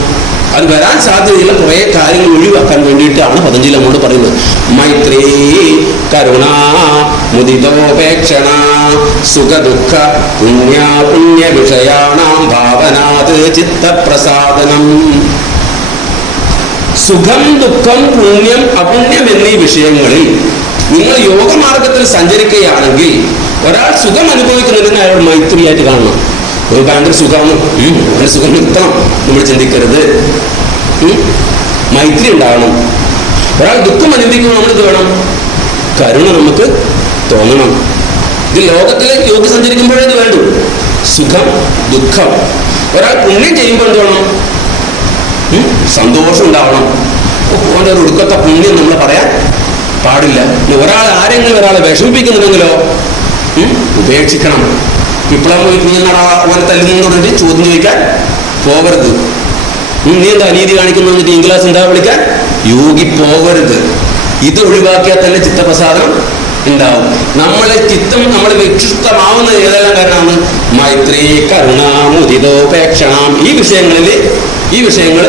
അത് വരാൻ സാധ്യതയുള്ള കുറേ കാര്യങ്ങൾ ഒഴിവാക്കാൻ വേണ്ടിയിട്ടാണ് പതഞ്ജലി നമ്മോട് പറയുന്നത്. മൈത്രീ, കരുണ, മുദിതോപേക്ഷണ, സുഖദുഃഖ പുണ്യ വിഷയാണാം ഭാവനാത് ചിത്തപ്രസാദനം. സുഖം, ദുഃഖം, പുണ്യം, അപുണ്യം എന്നീ വിഷയങ്ങളിൽ നിങ്ങൾ യോഗമാർഗത്തിൽ സഞ്ചരിക്കുകയാണെങ്കിൽ ഒരാൾ സുഖം അനുഭവിക്കുന്നതിന് അയാൾ മൈത്രിയായിട്ട് കാണണം. ഒരു ഭയങ്കര സുഖമാണ്, ഒരു സുഖം നിർത്തണം നമ്മൾ ചിന്തിക്കരുത്. മൈത്രി ഉണ്ടാകണം. ഒരാൾ ദുഃഖം അനുഭവിക്കുമ്പോൾ നമ്മളിത് വേണം, കരുണ നമുക്ക് തോന്നണം. ഇത് ലോകത്തിലേക്ക് യോഗ സഞ്ചരിക്കുമ്പോഴേ ഇത് വേണ്ടു. സുഖം, ദുഃഖം. ഒരാൾ പുണ്യം ചെയ്യുമ്പോൾ എന്ത് വേണം? സന്തോഷം ഉണ്ടാവണം. ഓൻ്റെ ഒരു ഒടുക്കത്തെ പുണ്യം നമ്മൾ പറയാൻ പാടില്ല. ആരെങ്കിലും ഒരാളെ വിഷമിപ്പിക്കുന്നുണ്ടെങ്കിലോ ഉപേക്ഷിക്കണം. വിപ്ലവം നീ എന്നാണ് അവനെ തല്ലുന്നതെന്ന് പറഞ്ഞിട്ട് ചോദ്യം ചോദിക്കാൻ പോകരുത്. നീ എന്താ അനീതി കാണിക്കുന്നു എന്നിട്ട് ഇംഗ്ലാസ് എന്താ വിളിക്കാൻ യോഗി പോകരുത്. ഇത് ഒഴിവാക്കിയാൽ തന്നെ ചിത്തപ്രസാദം ഉണ്ടാവും. നമ്മളെ ചിത്തം നമ്മൾ വിക്ഷിപ്തമാവുന്നത് ഏതെല്ലാം കാരണമാണ്? മൈത്രി, കരുണ, മുദിതോപേക്ഷണം. ഈ വിഷയങ്ങൾ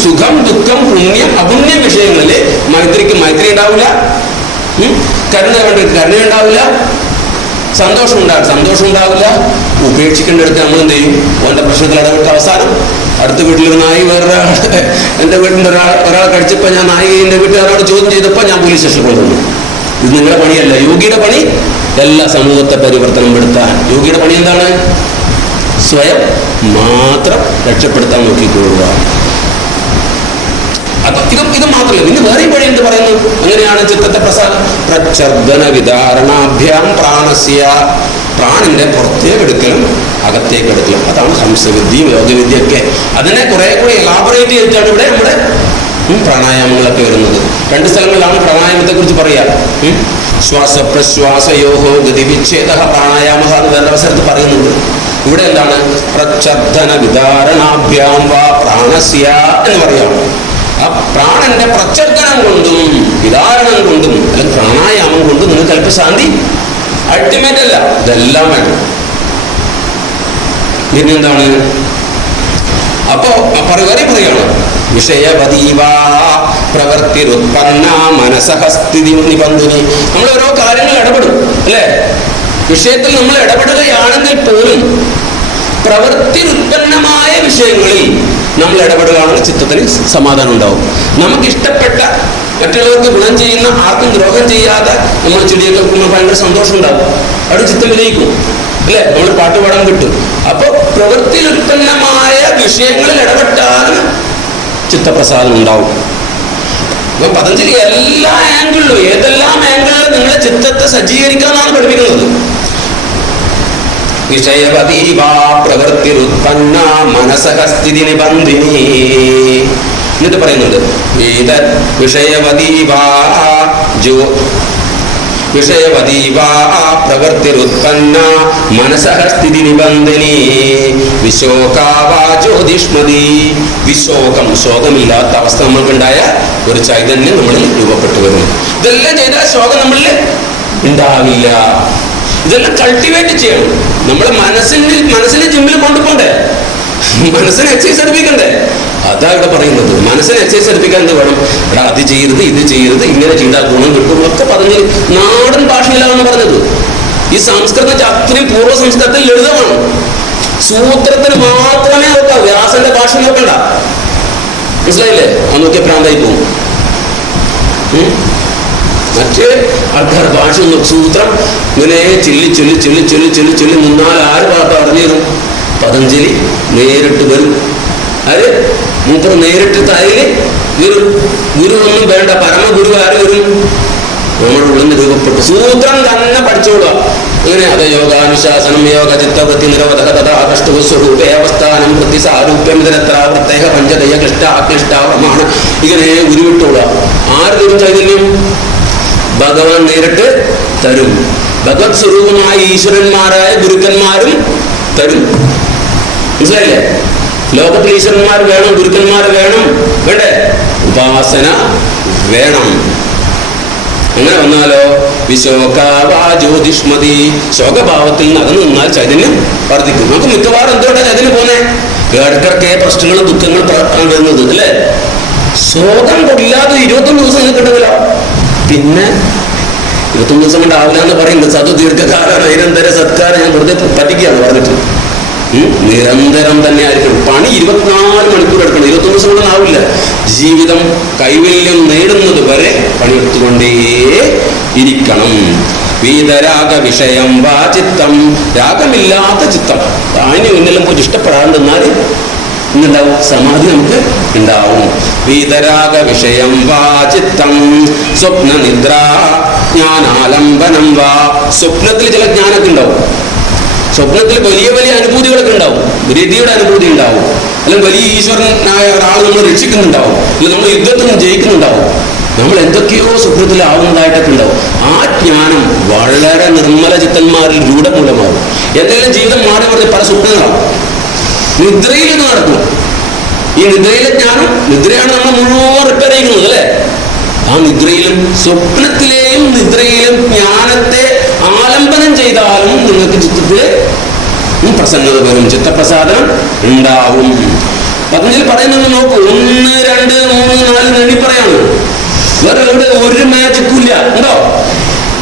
സുഖം, ദുഃഖം, പുണ്യം, അപുണ്യം വിഷയങ്ങളിൽ മൈത്രിക്ക് മൈത്രി ഉണ്ടാവില്ല, കരുണ വേണ്ടിയിട്ട് കരുണ ഉണ്ടാവില്ല, സന്തോഷം ഉണ്ടാവില്ല. ഉപേക്ഷിക്കേണ്ടടുത്ത് നമ്മൾ എന്ത് ചെയ്യും? ഓൻ്റെ പ്രശ്നത്തിൽ ഇടപെട്ട് അവസാനം അടുത്ത വീട്ടിലൊരു നായി വേറൊരാൾ എൻ്റെ വീട്ടിൽ ഒരാൾ കഴിച്ചപ്പോൾ ഞാൻ നായികൻ്റെ വീട്ടുകാരോട് ചോദ്യം ചെയ്തപ്പോൾ ഞാൻ പോലീസ് സ്റ്റേഷനിൽ കൊണ്ടുവന്നു. ഇത് നിങ്ങളുടെ പണിയല്ല. യോഗിയുടെ പണി എല്ലാ സമൂഹത്തെ പരിവർത്തനം പെടുത്താൻ. യോഗിയുടെ പണി എന്താണ്? സ്വയം മാത്രം രക്ഷപ്പെടുത്താൻ നോക്കിക്കൊള്ളുക. ഇത് മാത്രമല്ല, പിന്നെ വേറെ വഴി എന്ത് പറയുന്നു? അങ്ങനെയാണ് ചിത്തത്തെ പ്രചർദന വിധാരണാഭ്യാം പ്രാണസ്യ. പ്രാണിന്റെ പുറത്തേക്കെടുക്കലും അകത്തേക്കെടുക്കലും. അതാണ് ഹംസവിദ്യയും യോഗവിദ്യയൊക്കെ. അതിനെ കുറെ കൂടി എലാബറേറ്റ് ചെയ്തിട്ടാണ് ഇവിടെ നമ്മുടെ പ്രാണായാമങ്ങളൊക്കെ വരുന്നത്. 2 സ്ഥലങ്ങളിലാണ് പ്രാണായാമത്തെ കുറിച്ച് പറയാം. ശ്വാസപ്രശ്വാസയോഹോ ഗതിവിച്ഛേദ പ്രാണായാമ എന്ന് വേറെ അവസരത്ത് പറയുന്നുണ്ട്. ഇവിടെ എന്താണ്? പ്രചർദന വിധാരണാഭ്യാം വാ പ്രാണസ്യ എന്ന് പറയാം. ആ പ്രാണന്റെ പ്രചർദനം കൊണ്ടും വിധാരണം കൊണ്ടും അല്ലെങ്കിൽ പ്രാണായാമം കൊണ്ടും നിങ്ങൾക്ക് അല്പശാന്തി അൾട്ടിമേറ്റ് അല്ല, ഇതെല്ലാം വേണം. പിന്നെന്താണ്? അപ്പോ പറയാണ് വിഷയവതീവാ പ്രവൃത്തിരുത്പന്ന മനസഹസ്ഥിതി നിബന്ധിനി. നമ്മൾ ഓരോ കാര്യങ്ങൾ ഇടപെടും അല്ലേ? വിഷയത്തിൽ നമ്മൾ ഇടപെടുകയാണെങ്കിൽ പോലും പ്രവൃത്തിരുത്പന്നമായ വിഷയങ്ങളിൽ നമ്മൾ ഇടപെടുകയാണെങ്കിൽ ചിത്തത്തിന് സമാധാനം ഉണ്ടാവും. നമുക്കിഷ്ടപ്പെട്ട മറ്റുള്ളവർക്ക് ഗുണം ചെയ്യുന്ന, ആർക്കും ദ്രോഹം ചെയ്യാതെ നമ്മൾ ചെടിയൊക്കെ വെക്കുമ്പോൾ ഭയങ്കര സന്തോഷം ഉണ്ടാവും. അവിടെ ചിത്തം വിലയിക്കും അല്ലേ? നമ്മൾ പാട്ട് പാടാൻ കിട്ടും. അപ്പോൾ പ്രവൃത്തിയിൽ ഉത്പന്നമായ വിഷയങ്ങളിൽ ഇടപെട്ടാലും ചിത്തപ്രസാദം ഉണ്ടാവും. അപ്പൊ പതഞ്ജലി എല്ലാ ആംഗിളിലും ഏതെല്ലാം ആംഗിളിലും നിങ്ങളെ ചിത്തത്തെ സജ്ജീകരിക്കാന്നാണ് പഠിപ്പിക്കുന്നത്. വിഷയവതീവാ പ്രവൃത്തിരുത്പന്ന മനസഹസ്ഥിതി നിബന്ധിനി. എന്നിട്ട് പറയുന്നുണ്ട് വിഷയവതീവാ പ്രവൃത്തിരുത്പന്ന മനസഹസ്ഥിതി നിബന്ധിനി വിശോകാവാ ജ്യോതിഷ്മതി. വിശോകം, ശോകമില്ലാത്ത അവസ്ഥ നമ്മൾക്കുണ്ടായ ഒരു ചൈതന്യം നമ്മളിൽ രൂപപ്പെട്ടു വരും. ഇതെല്ലാം ചെയ്താൽ ശോകം നമ്മളിൽ ഉണ്ടാവില്ല. ഇതെല്ലാം കൾട്ടിവേറ്റ് ചെയ്യണം. നമ്മളെ മനസ്സിനെ ജിമ്മിൽ കൊണ്ടുപോണ്ടേ, മനസ്സിനെ എക്സസൈസ് എടുപ്പിക്കണ്ടേ? അതാ ഇവിടെ പറയുന്നത്. മനസ്സിനെ എക്സസൈസ് എടുപ്പിക്കാൻ എന്ത് വേണം? ഇവിടെ അത് ചെയ്യരുത്, ഇത് ചെയ്യരുത്, ഇങ്ങനെ ചെയ്താൽ ഗുണം കിട്ടും ഒക്കെ പറഞ്ഞ് നാടൻ ഭാഷയിലാണെന്ന് പറഞ്ഞത്. ഈ സംസ്കൃതത്തിൽ അത്രയും പൂർവ്വ സംസ്കൃതത്തിൽ ലളിതമാണ്. സൂത്രത്തിന് മാത്രമേ നോക്കാം, വ്യാസന്റെ ഭാഷ നോക്കണ്ട. മനസ്സിലായില്ലേ? അത് നോക്കിയ പ്രാന്തായി പോകും. മറ്റേ ആൾക്കാർ ഭാഷ സൂത്രം ഇങ്ങനെ ചൊല്ലി നിന്നാൽ ആര് പാട്ട് അറിഞ്ഞിരും? പതഞ്ജലി നേരിട്ട് വരും. ആര്? മൂപ്പർ നേരിട്ട് തലയില് വരും. ഗുരു ഒന്നും വേണ്ട, പരമഗുരു ആര് വരും? നമ്മുടെ ഉള്ളിൽ നിന്ന് രൂപപ്പെട്ടു. സൂത്രം തന്നെ പഠിച്ചോളുക. ഇങ്ങനെ അത് യോഗാനുശാസനം യോഗ ചിത്തവൃത്തി നിരവധക തഥാകഷ്ടു സ്വരൂപേവസ്ഥാനം വൃത്തി സാരൂപ്യം ഇതിനെത്ര പ്രത്യേക പഞ്ചദയ ക്ലിഷ്ട അക്ലിഷ്ട പ്രമാണം ഇങ്ങനെ ഉരുവിട്ടോളുക. ആര് തരും ചൈതന്യം? ഭഗവാൻ നേരിട്ട് തരും. ഭഗവത് സ്വരൂപമായ ഈശ്വരന്മാരായ ഗുരുക്കന്മാരും തരും. മനസ്സിലായില്ലേ? ലോകത്തിൽ ഈശ്വരന്മാർ വേണം, ഗുരുക്കന്മാർ വേണം, വേണ്ടേ? ഉപാസന വേണം. അങ്ങനെ വന്നാലോ വിശോകാവാ ജ്യോതിഷ്മതി. ശോകഭാവത്തിൽ നിന്ന് അകന്നു നിന്നാൽ ചൈതന്യം വർദ്ധിക്കും. നമുക്ക് മിക്കവാറും എന്തുകൊണ്ടാണ് ചൈതന്യം പോന്നെ? ഇടയ്ക്കിടയ്ക്ക് പ്രശ്നങ്ങളും ദുഃഖങ്ങളും വരുന്നത് അല്ലേ? ശോകം ഇല്ലാതെ 21 ദിവസം നിൽക്കണ്ടല്ലോ. പിന്നെ 21 ദിവസം കൊണ്ടാവില്ല എന്ന് പറയുന്നത്. സതു ദീർഘകാല നിരന്തര സത്കാരം ഞാൻ വെറുതെ പറ്റിക്കുകയാണ് പറഞ്ഞിട്ട്. നിരന്തരം തന്നെ ആയിരിക്കണം പണി. 24 മണിക്കൂർ എടുക്കണം. 21 ദിവസം കൊണ്ടൊന്നും ആവില്ല. ജീവിതം കൈവല്യം നേടുന്നത് വരെ പണിയെടുത്തുകൊണ്ടേ ഇരിക്കണം. വീതരാഗ വിഷയം വാ ചിത്തം. രാഗമില്ലാത്ത ചിത്തം അതിന് മുന്നിലും പോയി ഇഷ്ടപ്പെടാണ്ടെന്നാൽ ഇന്നുണ്ടാവും, സമാധി നമുക്ക് ഉണ്ടാവും. വീതരാഗ വിഷയം വാ ചിത്തം സ്വപ്ന നിദ്ര ജ്ഞാനാലംബനം വാ. സ്വപ്നത്തിൽ ചില ജ്ഞാനമൊക്കെ ഉണ്ടാവും. സ്വപ്നത്തിൽ വലിയ വലിയ അനുഭൂതികളൊക്കെ ഉണ്ടാവും, രതിയുടെ അനുഭൂതി ഉണ്ടാവും, അല്ലെങ്കിൽ വലിയ ഈശ്വരനായ ഒരാൾ നമ്മൾ രക്ഷിക്കുന്നുണ്ടാവും, അല്ലെങ്കിൽ നമ്മൾ യുദ്ധത്തിനും ജയിക്കുന്നുണ്ടാവും, നമ്മൾ എന്തൊക്കെയോ സ്വപ്നത്തിലാവുന്നതായിട്ടൊക്കെ ഉണ്ടാവും. ആ ജ്ഞാനം വളരെ നിർമ്മല ചിത്തന്മാരിൽ രൂഢമൂലമാകും. എന്തെങ്കിലും ജീവിതം മാറി പറഞ്ഞ് പല സ്വപ്നങ്ങളാവും. നിദ്രയിൽ ഇത് നടക്കും. ഈ നിദ്രയിലെ ജ്ഞാനം, നിദ്രയാണ് നമ്മൾ മുഴുവൻ റിപ്പയർ ചെയ്യുന്നത് അല്ലേ? ആ നിദ്രയിലും സ്വപ്നത്തിലെയും നിദ്രയിലും ജ്ഞാനത്തെ ആലംബനം ചെയ്താലും നിങ്ങൾക്ക് ചിത്തത്തില് പ്രസന്നത വരും, ചിത്തപ്രസാദനം ഉണ്ടാവും. പതഞ്ജലി പറയുന്നത് നോക്കൂ, 1, 2, 3, 4 എണ്ണി പറയാണ്. വേറെ എവിടെ ഒരു മാജിക്കും ഇല്ല, ഉണ്ടോ?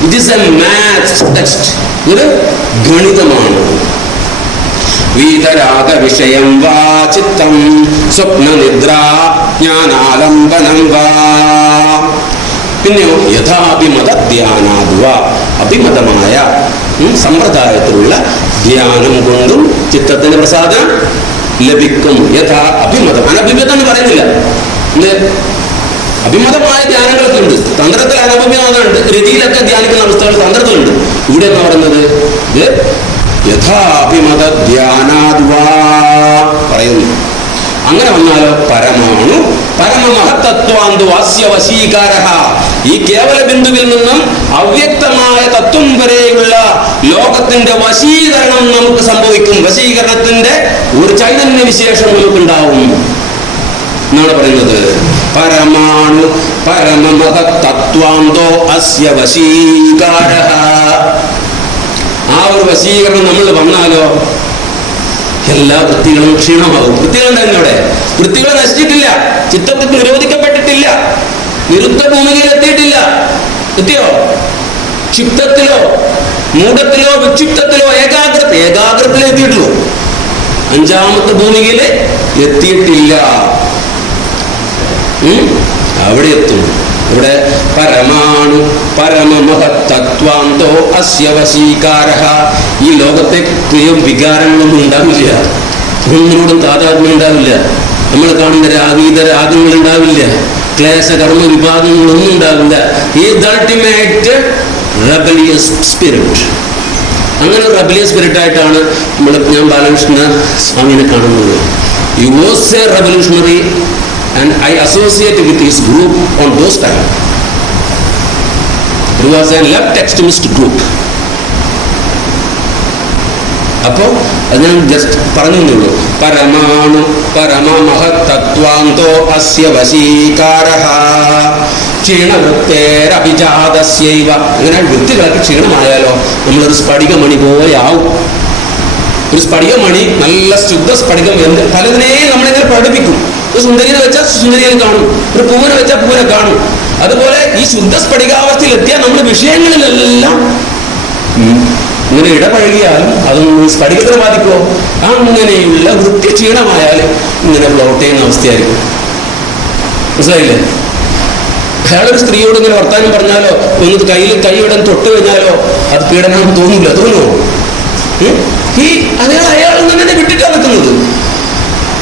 It is A maths text, ഒരു ഗണിതമാണ്. വീതരാഗ വിഷയം വാ ചിത്തം സ്വപ്ന നിദ്ര ജ്ഞാനാലംബനം വാ. പിന്നെയോ യഥാഭിമത ധ്യാനാദ്വ, അഭിമതമായ സമ്പ്രദായത്തിലുള്ള ധ്യാനം കൊണ്ടും ചിത്തത്തിന്റെ പ്രസാദം ലഭിക്കും. യഥാ അഭിമതം, അനഭിമതം എന്ന് പറയുന്നില്ല. അഭിമതമായ ധ്യാനങ്ങളൊക്കെ ഉണ്ട്, തന്ത്രത്തിൽ അനഭിമതമുണ്ട്, രതിയിലൊക്കെ ധ്യാനിക്കുന്ന അവസ്ഥകൾ തന്ത്രത്തിലുണ്ട്. ഇവിടെ എന്ന് പറയുന്നത് ഇത് യഥാഭിമത ധ്യാനാദ്വാ പറയുന്നു. അങ്ങനെ വന്നാലോ പരമാണു പരമമഹത്തത്വാന്തു അസ്യ വശീകാരഃ, ഈ കേവല ബിന്ദുവിൽ നിന്നും അവ്യക്തമായ തത്വം വരെയുള്ള ലോകത്തിന്റെ വശീകരണം നമുക്ക് സംഭവിക്കും. വശീകരണത്തിന്റെ ഒരു ചൈതന്യ വിശേഷം നമുക്കുണ്ടാവും എന്നാണ് പറയുന്നത്. പരമാണു പരമമഹത്തത്വാന്തോ അസ്യ വശീകാരഃ. ആ ഒരു വശീകരണം നമ്മൾ വന്നാലോ എല്ലാ വൃത്തികളും ക്ഷീണമാകും. വൃത്തികളുണ്ടായിരുന്നു അവിടെ, വൃത്തികൾ നശിച്ചിട്ടില്ല, ചിത്തത്തിൽ നിരോധിക്കപ്പെട്ടിട്ടില്ല, നിരുദ്ധ ഭൂമികയിൽ എത്തിയിട്ടില്ല. എത്തിയോ? ക്ഷിപ്തത്തിലോ മൂഢത്തിലോ വിക്ഷിപ്തത്തിലോ ഏകാഗ്രത്തിലേ എത്തിയിട്ടുള്ളൂ. 5ാമത്തെ ഭൂമികയിൽ എത്തിയിട്ടില്ല. അവിടെ എത്തും. ഇവിടെ പരമാണു പരമമഹത്തത്വാന്തോ അസ്യ വശീകാരഃ. ഈ ലോകത്തെ ക്രിയയും വികാരങ്ങളൊന്നും ഉണ്ടാവില്ല, ഒന്നിനോടും താതാത്മ്യം ഉണ്ടാവില്ല. നമ്മൾ കാണുന്ന രാഗീത രാഗങ്ങൾ ഉണ്ടാവില്ല, ക്ലേശകർമ്മ വിഭാഗങ്ങളൊന്നും ഉണ്ടാവില്ല. ഈ അൾട്ടിമേറ്റ് റെബലിയസ് സ്പിരിറ്റ്. അങ്ങനെ റെബലിയസ് സ്പിരിറ്റ് ആയിട്ടാണ് ഞാൻ ബാലകൃഷ്ണ സ്വാമിനെ കാണുന്നത്. He was a revolutionary and I associate with his group on those times. It was a left extremist group. അപ്പോൾ അത് ഞാൻ ജസ്റ്റ് പറഞ്ഞുള്ളൂ. പരമാണു പരമമഹത്തത്വാന്തോ അസ്യ വശീകാരഃ ക്ഷീണവൃത്തേരഭിജാതസ്യൈവ. അങ്ങനെ വൃത്തികളൊക്കെ ക്ഷീണമായാലോ നമ്മളൊരു സ്ഫടികമണി പോലെയാവും. ഒരു സ്ഫടികമണി, നല്ല ശുദ്ധ സ്ഫടികം, പലതിനെയും നമ്മളിങ്ങനെ പഠിപ്പിക്കും. ഒരു സുന്ദരിനെ വെച്ചാൽ സുന്ദരിയെ കാണും, ഒരു പൂവിനെ വെച്ചാൽ പൂവിനെ കാണും. അതുപോലെ ഈ ശുദ്ധ സ്ഫടികാവസ്ഥയിൽ എത്തിയാൽ നമ്മൾ വിഷയങ്ങളിലെല്ലാം ഇങ്ങനെ ഇടപഴകിയാലും അതൊന്നും സ്ഫടികത്തിന് ബാധിക്കുമോ? അങ്ങനെയുള്ള വൃത്തി ക്ഷീണമായാലും ഇങ്ങനെ ഫ്ലോട്ട് ചെയ്യുന്ന അവസ്ഥയായിരിക്കും. മനസ്സിലായില്ലേ? അയാളൊരു സ്ത്രീയോട് ഇങ്ങനെ വർത്താനം പറഞ്ഞാലോ, ഒന്ന് കൈയിടാൻ തൊട്ട് കഴിഞ്ഞാലോ അത് പീഡനം തോന്നില്ല. തോന്നുമോ? അയാൾ തന്നെ വിട്ടിട്ടാണ് നിൽക്കുന്നത്.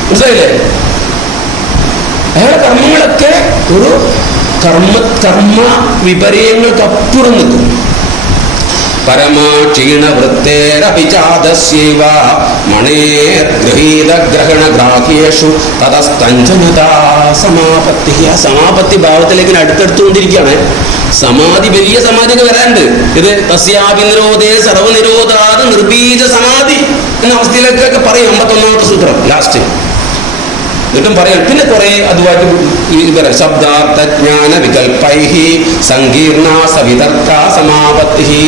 മനസ്സിലായില്ലേ? അയാളുടെ കർമ്മങ്ങളൊക്കെ ഒരു കർമ്മ വിപര്യങ്ങൾക്കപ്പുറം നിൽക്കും. പരമാക്ഷീണവൃത്തേരഭിജാതസ്യൈവ മണേർഗൃഹീതഗ്രഹണഗ്രാഹ്യേഷു തതസ്തഞ്ജനതാ സമാപത്തി. ആ സമാപത്തി ഭാവത്തിലേക്ക് അടുത്തെടുത്തുകൊണ്ടിരിക്കുകയാണ്. സമാധി, വലിയ സമാധിക്ക് വരാനുണ്ട്. ഇത് തസ്യാഭിനിരോധേ സർവനിരോധാത് നിർബീജ സമാധി എന്ന അവസ്ഥയിലേക്കൊക്കെ പറയും. 51ാമത്തെ സൂത്രം ലാസ്റ്റ്. എന്നിട്ടും പറയാം. പിന്നെ കുറെ അതുമായിട്ട് ശബ്ദാർത്ഥജ്ഞാന വികൽപ്പൈഹി സങ്കീർണ സവിതർക്ക സമാപത്തി.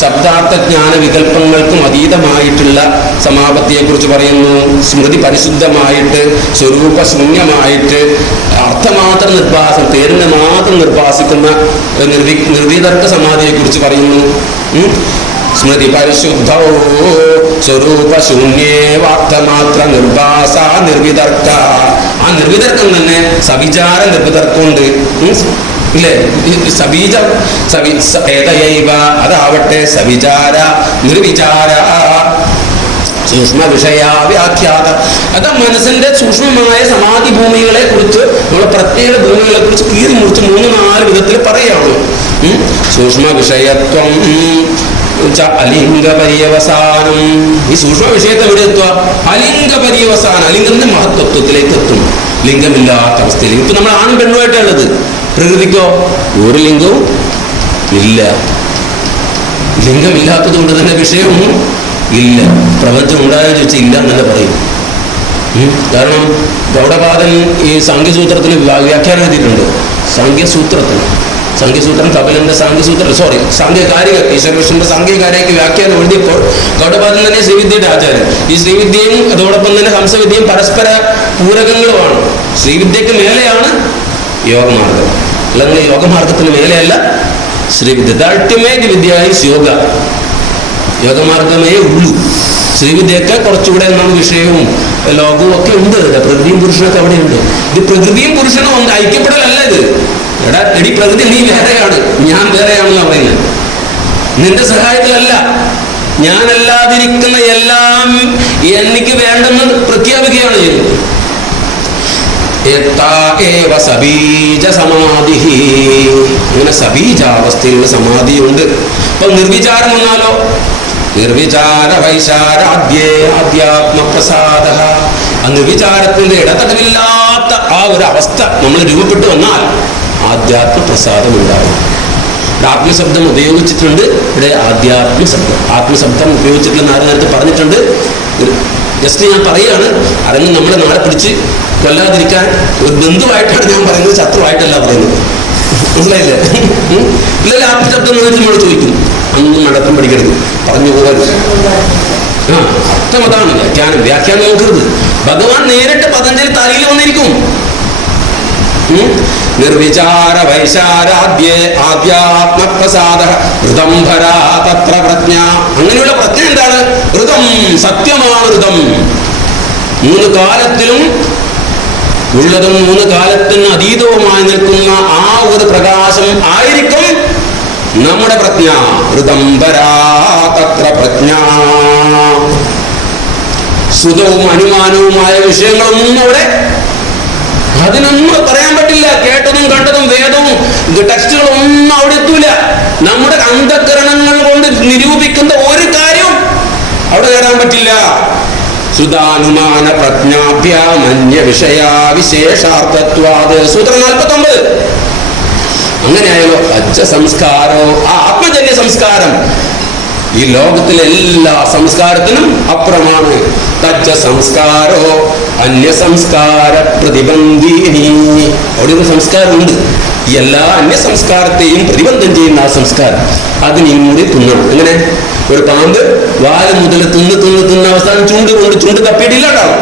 ശബ്ദാർത്ഥജ്ഞാന വികല്പങ്ങൾക്കും അതീതമായിട്ടുള്ള സമാപത്തിയെ കുറിച്ച് പറയുന്നു. സ്മൃതി പരിശുദ്ധമായിട്ട് സ്വരൂപശൂന്യമായിട്ട് അർത്ഥമാത്രം നിർഭാസം, പേരിനെ മാത്രം നിർഭാസിക്കുന്ന നിർവിതർക്ക സമാധിയെ കുറിച്ച് പറയുന്നു. സ്മൃതി പരിശുദ്ധോ സ്വരൂപശൂന്യേ വാക്തമാത്ര നിർഭാസ നിർവിതർക്ക. ആ നിർവിതർക്കം തന്നെ സവിചാര നിർവിതർക്കമുണ്ട്. ഇല്ലേ? സബീജ ഏതയൈവ, അതാവട്ടെ സവിചാര നിർവിചാര സൂക്ഷ്മ വിഷയ വ്യാഖ്യാത. അത് മനസ്സിന്റെ സൂക്ഷ്മമായ സമാധി ഭൂമികളെ കുറിച്ച്, നമ്മുടെ പ്രത്യേക ഭൂമികളെ കുറിച്ച് കീറി മുറിച്ച് 3-4 വിധത്തിൽ പറയുകയാണ്. സൂക്ഷ്മ വിഷയത്വം അലിംഗ പര്യവസാനം. ഈ സൂക്ഷ്മ വിഷയത്തെ എവിടെ എത്തുക? അലിംഗ പര്യവസാനം, അലിംഗത്തിന്റെ മഹത്വത്വത്തിലേക്ക് എത്തും. ലിംഗമില്ലാത്ത അവസ്ഥയിൽ ഇപ്പൊ നമ്മൾ ആണും പെണ്ണുമായിട്ടുള്ളത്. പ്രകൃതിക്കോ ഒരു ലിംഗവും ഇല്ല. ലിംഗമില്ലാത്തത് കൊണ്ട് തന്നെ വിഷയവും ഇല്ല. പ്രപഞ്ചം ഉണ്ടായെന്ന് ചോദിച്ചാൽ ഇല്ല എന്നല്ല പറയും. കാരണം ഗൗഡപാദൻ ഈ സാംഖ്യസൂത്രത്തിന് വ്യാഖ്യാനം എഴുതിയിട്ടുണ്ട്. സാംഖ്യസൂത്രം കപിലന്റെ സാംഖ്യകാരിക ഈശ്വരകൃഷ്ണന്റെ സാംഖ്യകാരിക്ക് വ്യാഖ്യാനം എഴുതിയപ്പോൾ ഗൗഡപാദൻ തന്നെ ശ്രീവിദ്യയുടെ ആചാര്യൻ. ഈ ശ്രീവിദ്യയും അതോടൊപ്പം തന്നെ ഹംസവിദ്യയും പരസ്പര പൂരകങ്ങളുമാണ്. ശ്രീവിദ്യക്ക് മേലെയാണ് യോഗമാർഗം, അല്ലെങ്കിൽ യോഗമാർഗത്തിന് മേലെയല്ല Srividya. The ultimate vidya is yoga. യോഗമാർഗമേ ഉള്ളൂ. ശ്രീവിദ്യയൊക്കെ കുറച്ചുകൂടെ എന്നാൽ വിഷയവും ലോകവും ഒക്കെ ഉണ്ട്. പ്രകൃതിയും പുരുഷനൊക്കെ അവിടെയുണ്ട്. ഇത് പ്രകൃതിയും പുരുഷനും ഒന്ന് ഐക്യപ്പെടലല്ല ഇത്. എടി പ്രകൃതി നീ വേറെയാണ്, ഞാൻ വേറെയാണെന്നാ പറയുന്നത്. നിന്റെ സഹായത്തിലല്ല, ഞാനല്ലാതിരിക്കുന്ന എല്ലാം എനിക്ക് വേണ്ടെന്ന് പ്രഖ്യാപിക്കുകയാണ് ചെയ്യുന്നത്. അങ്ങനെ സബീജാവസ്ഥയിലുള്ള സമാധിയുണ്ട്. അപ്പൊ നിർവിചാരം വന്നാലോ? നിർവിചാര വൈശാരാദ്യേ ആധ്യാത്മപ്രസാദ. ആ നിർവിചാരത്തിന്റെ ഇടതടവില്ലാത്ത ആ ഒരു അവസ്ഥ നമ്മൾ രൂപപ്പെട്ടു വന്നാൽ ആധ്യാത്മപ്രസാദം ഉണ്ടാകും. ആത്മശബ്ദം ഉപയോഗിച്ചിട്ടുണ്ട് ഇവിടെ. ആത്മശബ്ദം ഉപയോഗിച്ചിട്ടുള്ള നേരത്തെ പറഞ്ഞിട്ടുണ്ട്. ജസ്റ്റ് ഞാൻ പറയുകയാണ്, അല്ലെങ്കിൽ നമ്മളെ നാളെ പിടിച്ച് കൊല്ലാതിരിക്കാൻ ഒരു ബന്ധുവായിട്ടാണ് ഞാൻ പറയുന്നത്, ശത്രുവായിട്ടല്ല പറയുന്നത്. മനസ്സിലായില്ലേ? ഇല്ലല്ലേ? ആത്മശബ്ദം നമ്മൾ ചോദിക്കും. അന്നും നടത്തം പഠിക്കരുത്, പറഞ്ഞു പോകരുത്. അർത്ഥം അതാണ്. വ്യാഖ്യാനം നോക്കരുത്. ഭഗവാൻ നേരിട്ട് പതഞ്ജലി താലിയിൽ വന്നിരിക്കും. നിർവിചാര വൈശാരാദ്യേ ആധ്യാത്മപ്രസാദ ഋതംഭരാ തത്ര പ്രജ്ഞ. അങ്ങനെയുള്ള പ്രജ്ഞ എന്താണ്? ഋതം, സത്യമാണ് ഋതം. 3 കാലത്തിലും ഉള്ളതും 3 കാലത്തിന് അതീതവുമായി നിൽക്കുന്ന ആ ഒരു പ്രകാശം ആയിരിക്കും നമ്മുടെ പ്രജ്ഞ. ഋതംഭരാ തത്ര പ്രജ്ഞ. ശ്രുതവും അനുമാനവുമായ വിഷയങ്ങളൊന്നും അവിടെ അതിനൊന്നും പറയാൻ പറ്റില്ല. കേട്ടതും കണ്ടതും വേദവും ടെക്സ്റ്റുകളൊന്നും അവിടെ എത്തൂല. നമ്മുടെ അന്ധകരണങ്ങൾ കൊണ്ട് നിരൂപിക്കുന്ന ഒരു കാര്യവും അവിടെ നേടാൻ പറ്റില്ല. ശ്രുതാനുമാന പ്രജ്ഞാഭ്യാമന്യ വിഷയാ വിശേഷാർത്ഥത്വാത്. സൂത്രം 49. അങ്ങനെയായാലോ അജ്ജ സംസ്കാരോ, ആ ആത്മജന്യ സംസ്കാരം ഈ ലോകത്തിലെ എല്ലാ സംസ്കാരത്തിനും അപ്പുറമാണ്. തജ്ജ സംസ്കാരോ അന്യസംസ്കാര പ്രതിബന്ധീനി. അവിടെ ഒരു സംസ്കാരമുണ്ട്. ഈ എല്ലാ അന്യസംസ്കാരത്തെയും പ്രതിബന്ധം ചെയ്യുന്ന ആ സംസ്കാരം അതിനെയും കൂടി തിന്നണം. എങ്ങനെ? ഒരു പാമ്പ് വാല് മുതൽ തിന്ന് അവസാനം ചുണ്ട് തപ്പിയിട്ടില്ലാണ്ടാവും.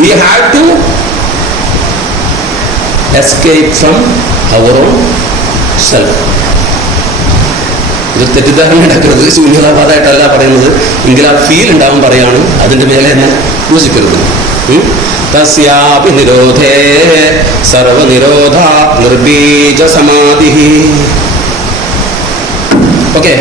We have to escape from our own self. ഇത് തെറ്റിദ്ധാരണ ഉണ്ടാക്കരുത്. ശൂന്യതാപാതമായിട്ടല്ല പറയുന്നത്. എങ്കിൽ ആ ഫീൽ ഉണ്ടാവും പറയാണ്. അതിൻ്റെ മേലെ തന്നെ പൂജിക്കരുത്. തസ്യാപി നിരോധേ സർവനിരോധ നിർബീജ സമാധി. ഓക്കെ.